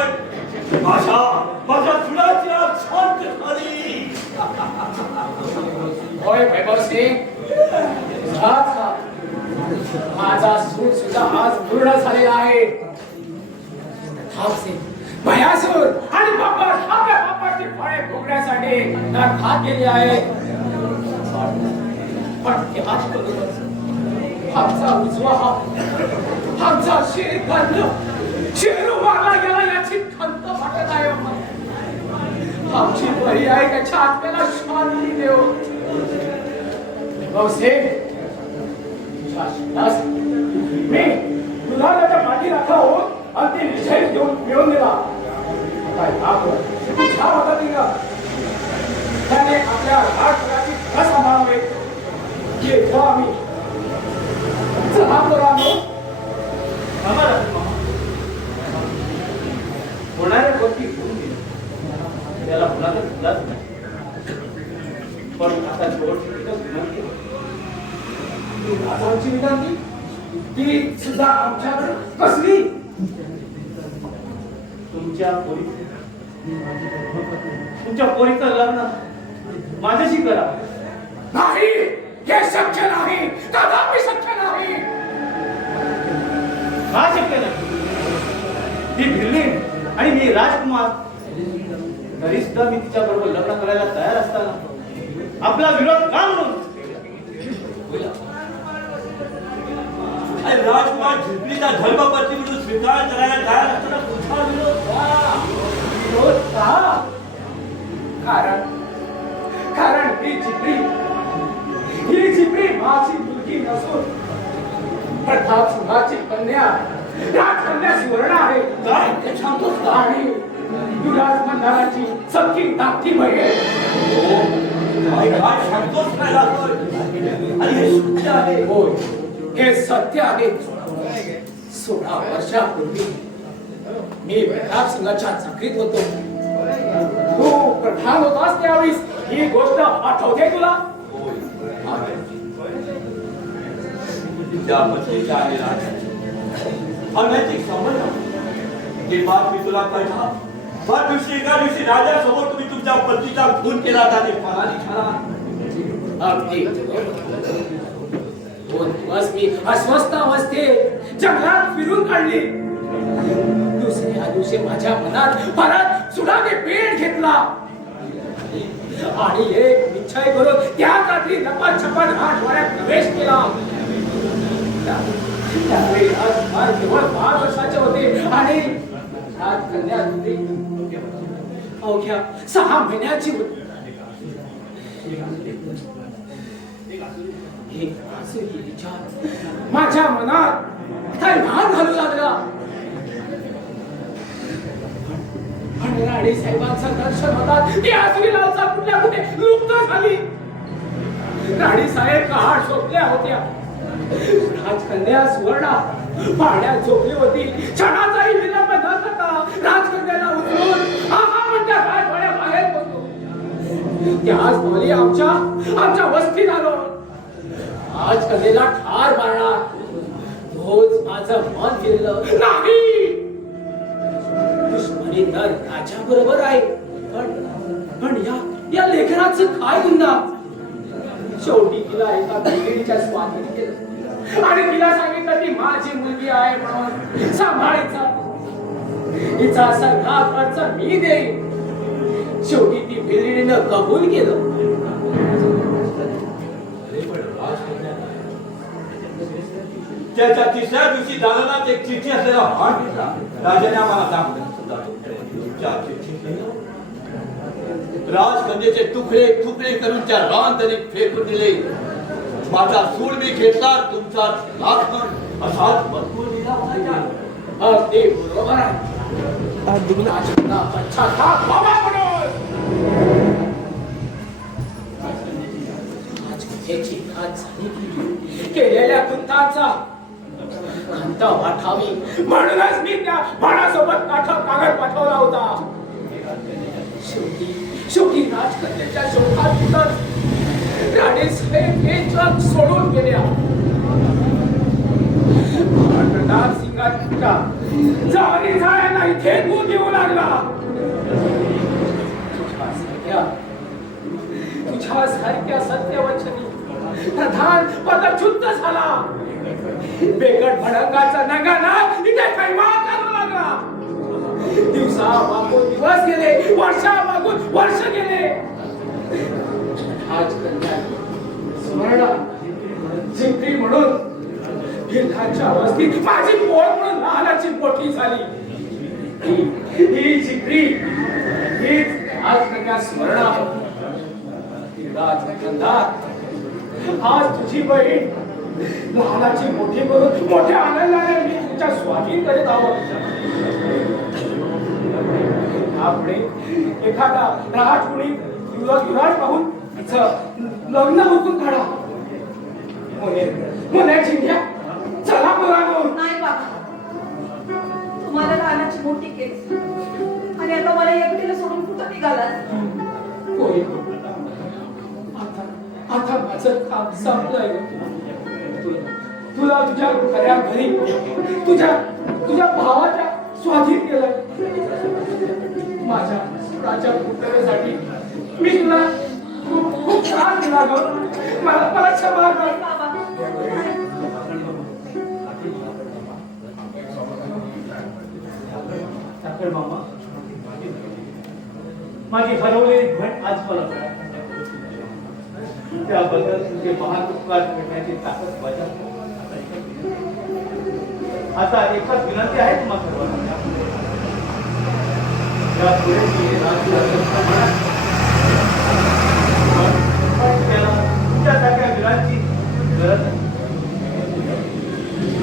माझ्या चुडाची आग शांत झाली. होय वैभवसिंग माझा सूट सुद्धा आज पूर्ण झालेला आहे. तथापि भयासूर आणि बापर आपल्या बापाची फळे भोगण्यासाठी नरकात गेली आहे. पण त्याच बरोबर आमचा उजवा हात आमचा श्रीगंध शेरू मारला गेला याची खंत वाटत आहे. आमची बरी आहे त्याच्या आत्म्याला शांती देव. मी दुधाच्या पाठी राखला होत आणि ते विषय घेऊन मिळून दिला. काय त्याने आपल्या राजकारणाची कस सांभाळावे हे आम्ही चला बरं होणाऱ्या गोष्टी घेऊन गेले त्याला मुलाला तुलाच नाही. पण आता शेवटची विनंती राजांची विनंती ती सुद्धा आमच्याकडे कसली. तुमच्या पोरीचं लग्न माझ्याशी करा. नाही हे शक्य नाही. कदापि शक्य नाही. का शक्य नाही? ती भिल्ली आणि मी राजकुमार तरी सुद्धा मी तिच्या बरोबर लग्न करायला तयार असताना आपला विरोध का म्हणून? अरे राजकुमार झिपरीचा धर्मपती म्हणून स्वीकार करायला तयार असताना तुझा विरोध का? विरोध का? कारण ही जिपरी माझी मुलगी नसून प्रताप सिंहाची कन्या राजकन्या सुवर्ण आहे. काय ते सांगतोस का? आणि युवराज मंदाराची सख्खी धाकटी बहीण. काय सांगतोस काय लागतोय? आणि हे सत्य आहे. होय हे सत्य आहे. 16 वर्षापूर्वी मी प्रताप सिंहाच्या चाकरीत होतो. तू प्रधान होतास त्यावेळी ही गोष्ट आठवते तुला? त्या पत्नीच्या आणि राजाची अनैतिक संबंध ही बात मी तुला कळला. पण एका दिवशी राजासमोर तुम्ही तुमच्या पत्नीचा खून केला आणि फरारी झाला. अगदी 2 दिवस मी अस्वस्थ अवस्थेत जंगलात फिरून काढली. दुसऱ्या दिवशी माझ्या मनात परत सुडाने पेट घेतला आणि एक निश्चय करून त्या रात्री लपाछपट आठवड्यात प्रवेश केला. त्यावेळी राजकुमार केवळ 5 वर्षाचे होते आणि राजकन्या अवघ्या 6 महिन्याची होती. एक आसुरी विचार माझ्या मनात थैमान घालू लागला. आणि राणी साहेबांचं दर्शन होतात ती आसुरी लालसा कुठल्या कुठे लुप्त झाली. राणी साहेब कहाट झोपल्या होत्या. राजकन्या सुवर्णा पाण्यात झोपली होती. क्षणाचाही विलंब न करता राजकन्याला उचलून आहा म्हणत्या बाहेर बसलो. त्याच बोली आमच्या वस्तीत आलो. राजकन्याला ठार मारणार तोच माझं मन फिरलं. नाही दुश्मनी तर राजा बरोबर आहे. पण या लेखनाचं काय गुन्हा? शेवटी तिला एका मुलीच्या स्वाधीन केलं आणि तिला सांगितलं ती माझी मुलगी आहे म्हणून सांभाळायचा. तिचा सगळा खर्च मी देईन. शेवटी ती भिल्लीनं कबूल केलं. त्याच्या 3ऱ्या दिवशी दालनात एक चिठ्ठी असलेला हात दिसला. राजाने आम्हाला दाखवलं. राजकन्येचे तुकडे तुकडे करून त्या रांतरीत फेकून दिले. माझा सूड मी घेतला, तुमचा लाखमण असाच मजकूर दिला पाहिजे. अगदी बरोबर आहे. राजकन्या पश्चाताप व्हावा म्हणून राजकन्येची नाच झाली की केलेल्या कृत्याचा अंत वाटावी म्हणूनच मी त्या बाणासोबत कागद पाठवला होता. शेवटी राजकन्याच्या शोधातूनच राणे साहेब हे जग सोडून गेल्या. प्रताप सिंगाच्या जारी जायला इथे तू देऊ लागला. तुझ्यासारख्या सत्यवचनी प्रधान पदच्युत झाला. बेकट भडंगाचा नगाना इथे कैवार करू लागला. दिवसा मागून दिवस गेले, वर्षा मागून वर्ष गेले. आज कन्या सुवर्ण जिंकली म्हणून भिल्लाच्या वस्तीत माझी पोळ म्हणून लहानाची मोठी झाली. ही जिंकली हीच आज कन्या सुवर्ण. आज तुझी बहीण लहानाची मोठी करून मोठ्या आनंदाने मी तुझ्या स्वाधीन करीत आहोत. आपण एखादा राजकुणी युवराज पाहून तिचं लग्न हुकून काढा. मुलाची घ्या चला मुलांनो. नाही बाबा, तुम्हाला लहानाची मोठी केली आणि आता मला एकटीला सोडून कुठं निघाला. आता माझं काम संपलंय. तुला तुझ्या खऱ्या घरी तुझ्या भावाच्या स्वाधीन केलं. माझ्या राजा पुतळ्यासाठी मी तुला खूप त्रास दिला ग. मला क्षमा कर. ठाकर मामा, माझी हरवलेली बहीण आज मला मिळाली. त्याबद्दल तुझे महान उपकार करण्याची ताकद माझ्या. आता एकच विनंती आहे तुम्हा सर्वांना. यापुढे मी तुमच्यासारख्या वीरांची गरज आहे.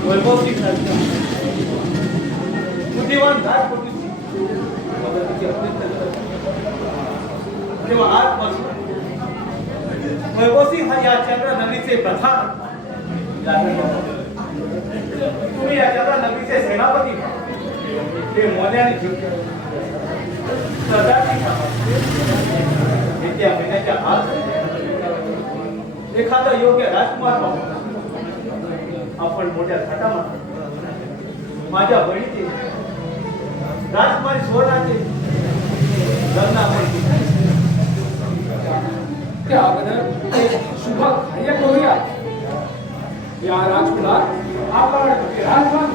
वैभवची बुद्धिवान राजपुरुषी मदतीची अपेक्षा तेव्हा आजपासून वैभवसिंह हा या चंद्र नगरीचे प्रधान. तुम्ही या चंद्र नगरीचे सेनापती. ते मोन्याने येत्या महिन्याच्या आत एखादा योग्य राजकुमार पाहून आपण मोठ्या थाटामाटात माझ्या बहिणीचे राजकुमारी सुवर्णाचे लग्न आपण त्या अगोदर शुभ कार्य करूया. या राजकुमार आपण राजकुमार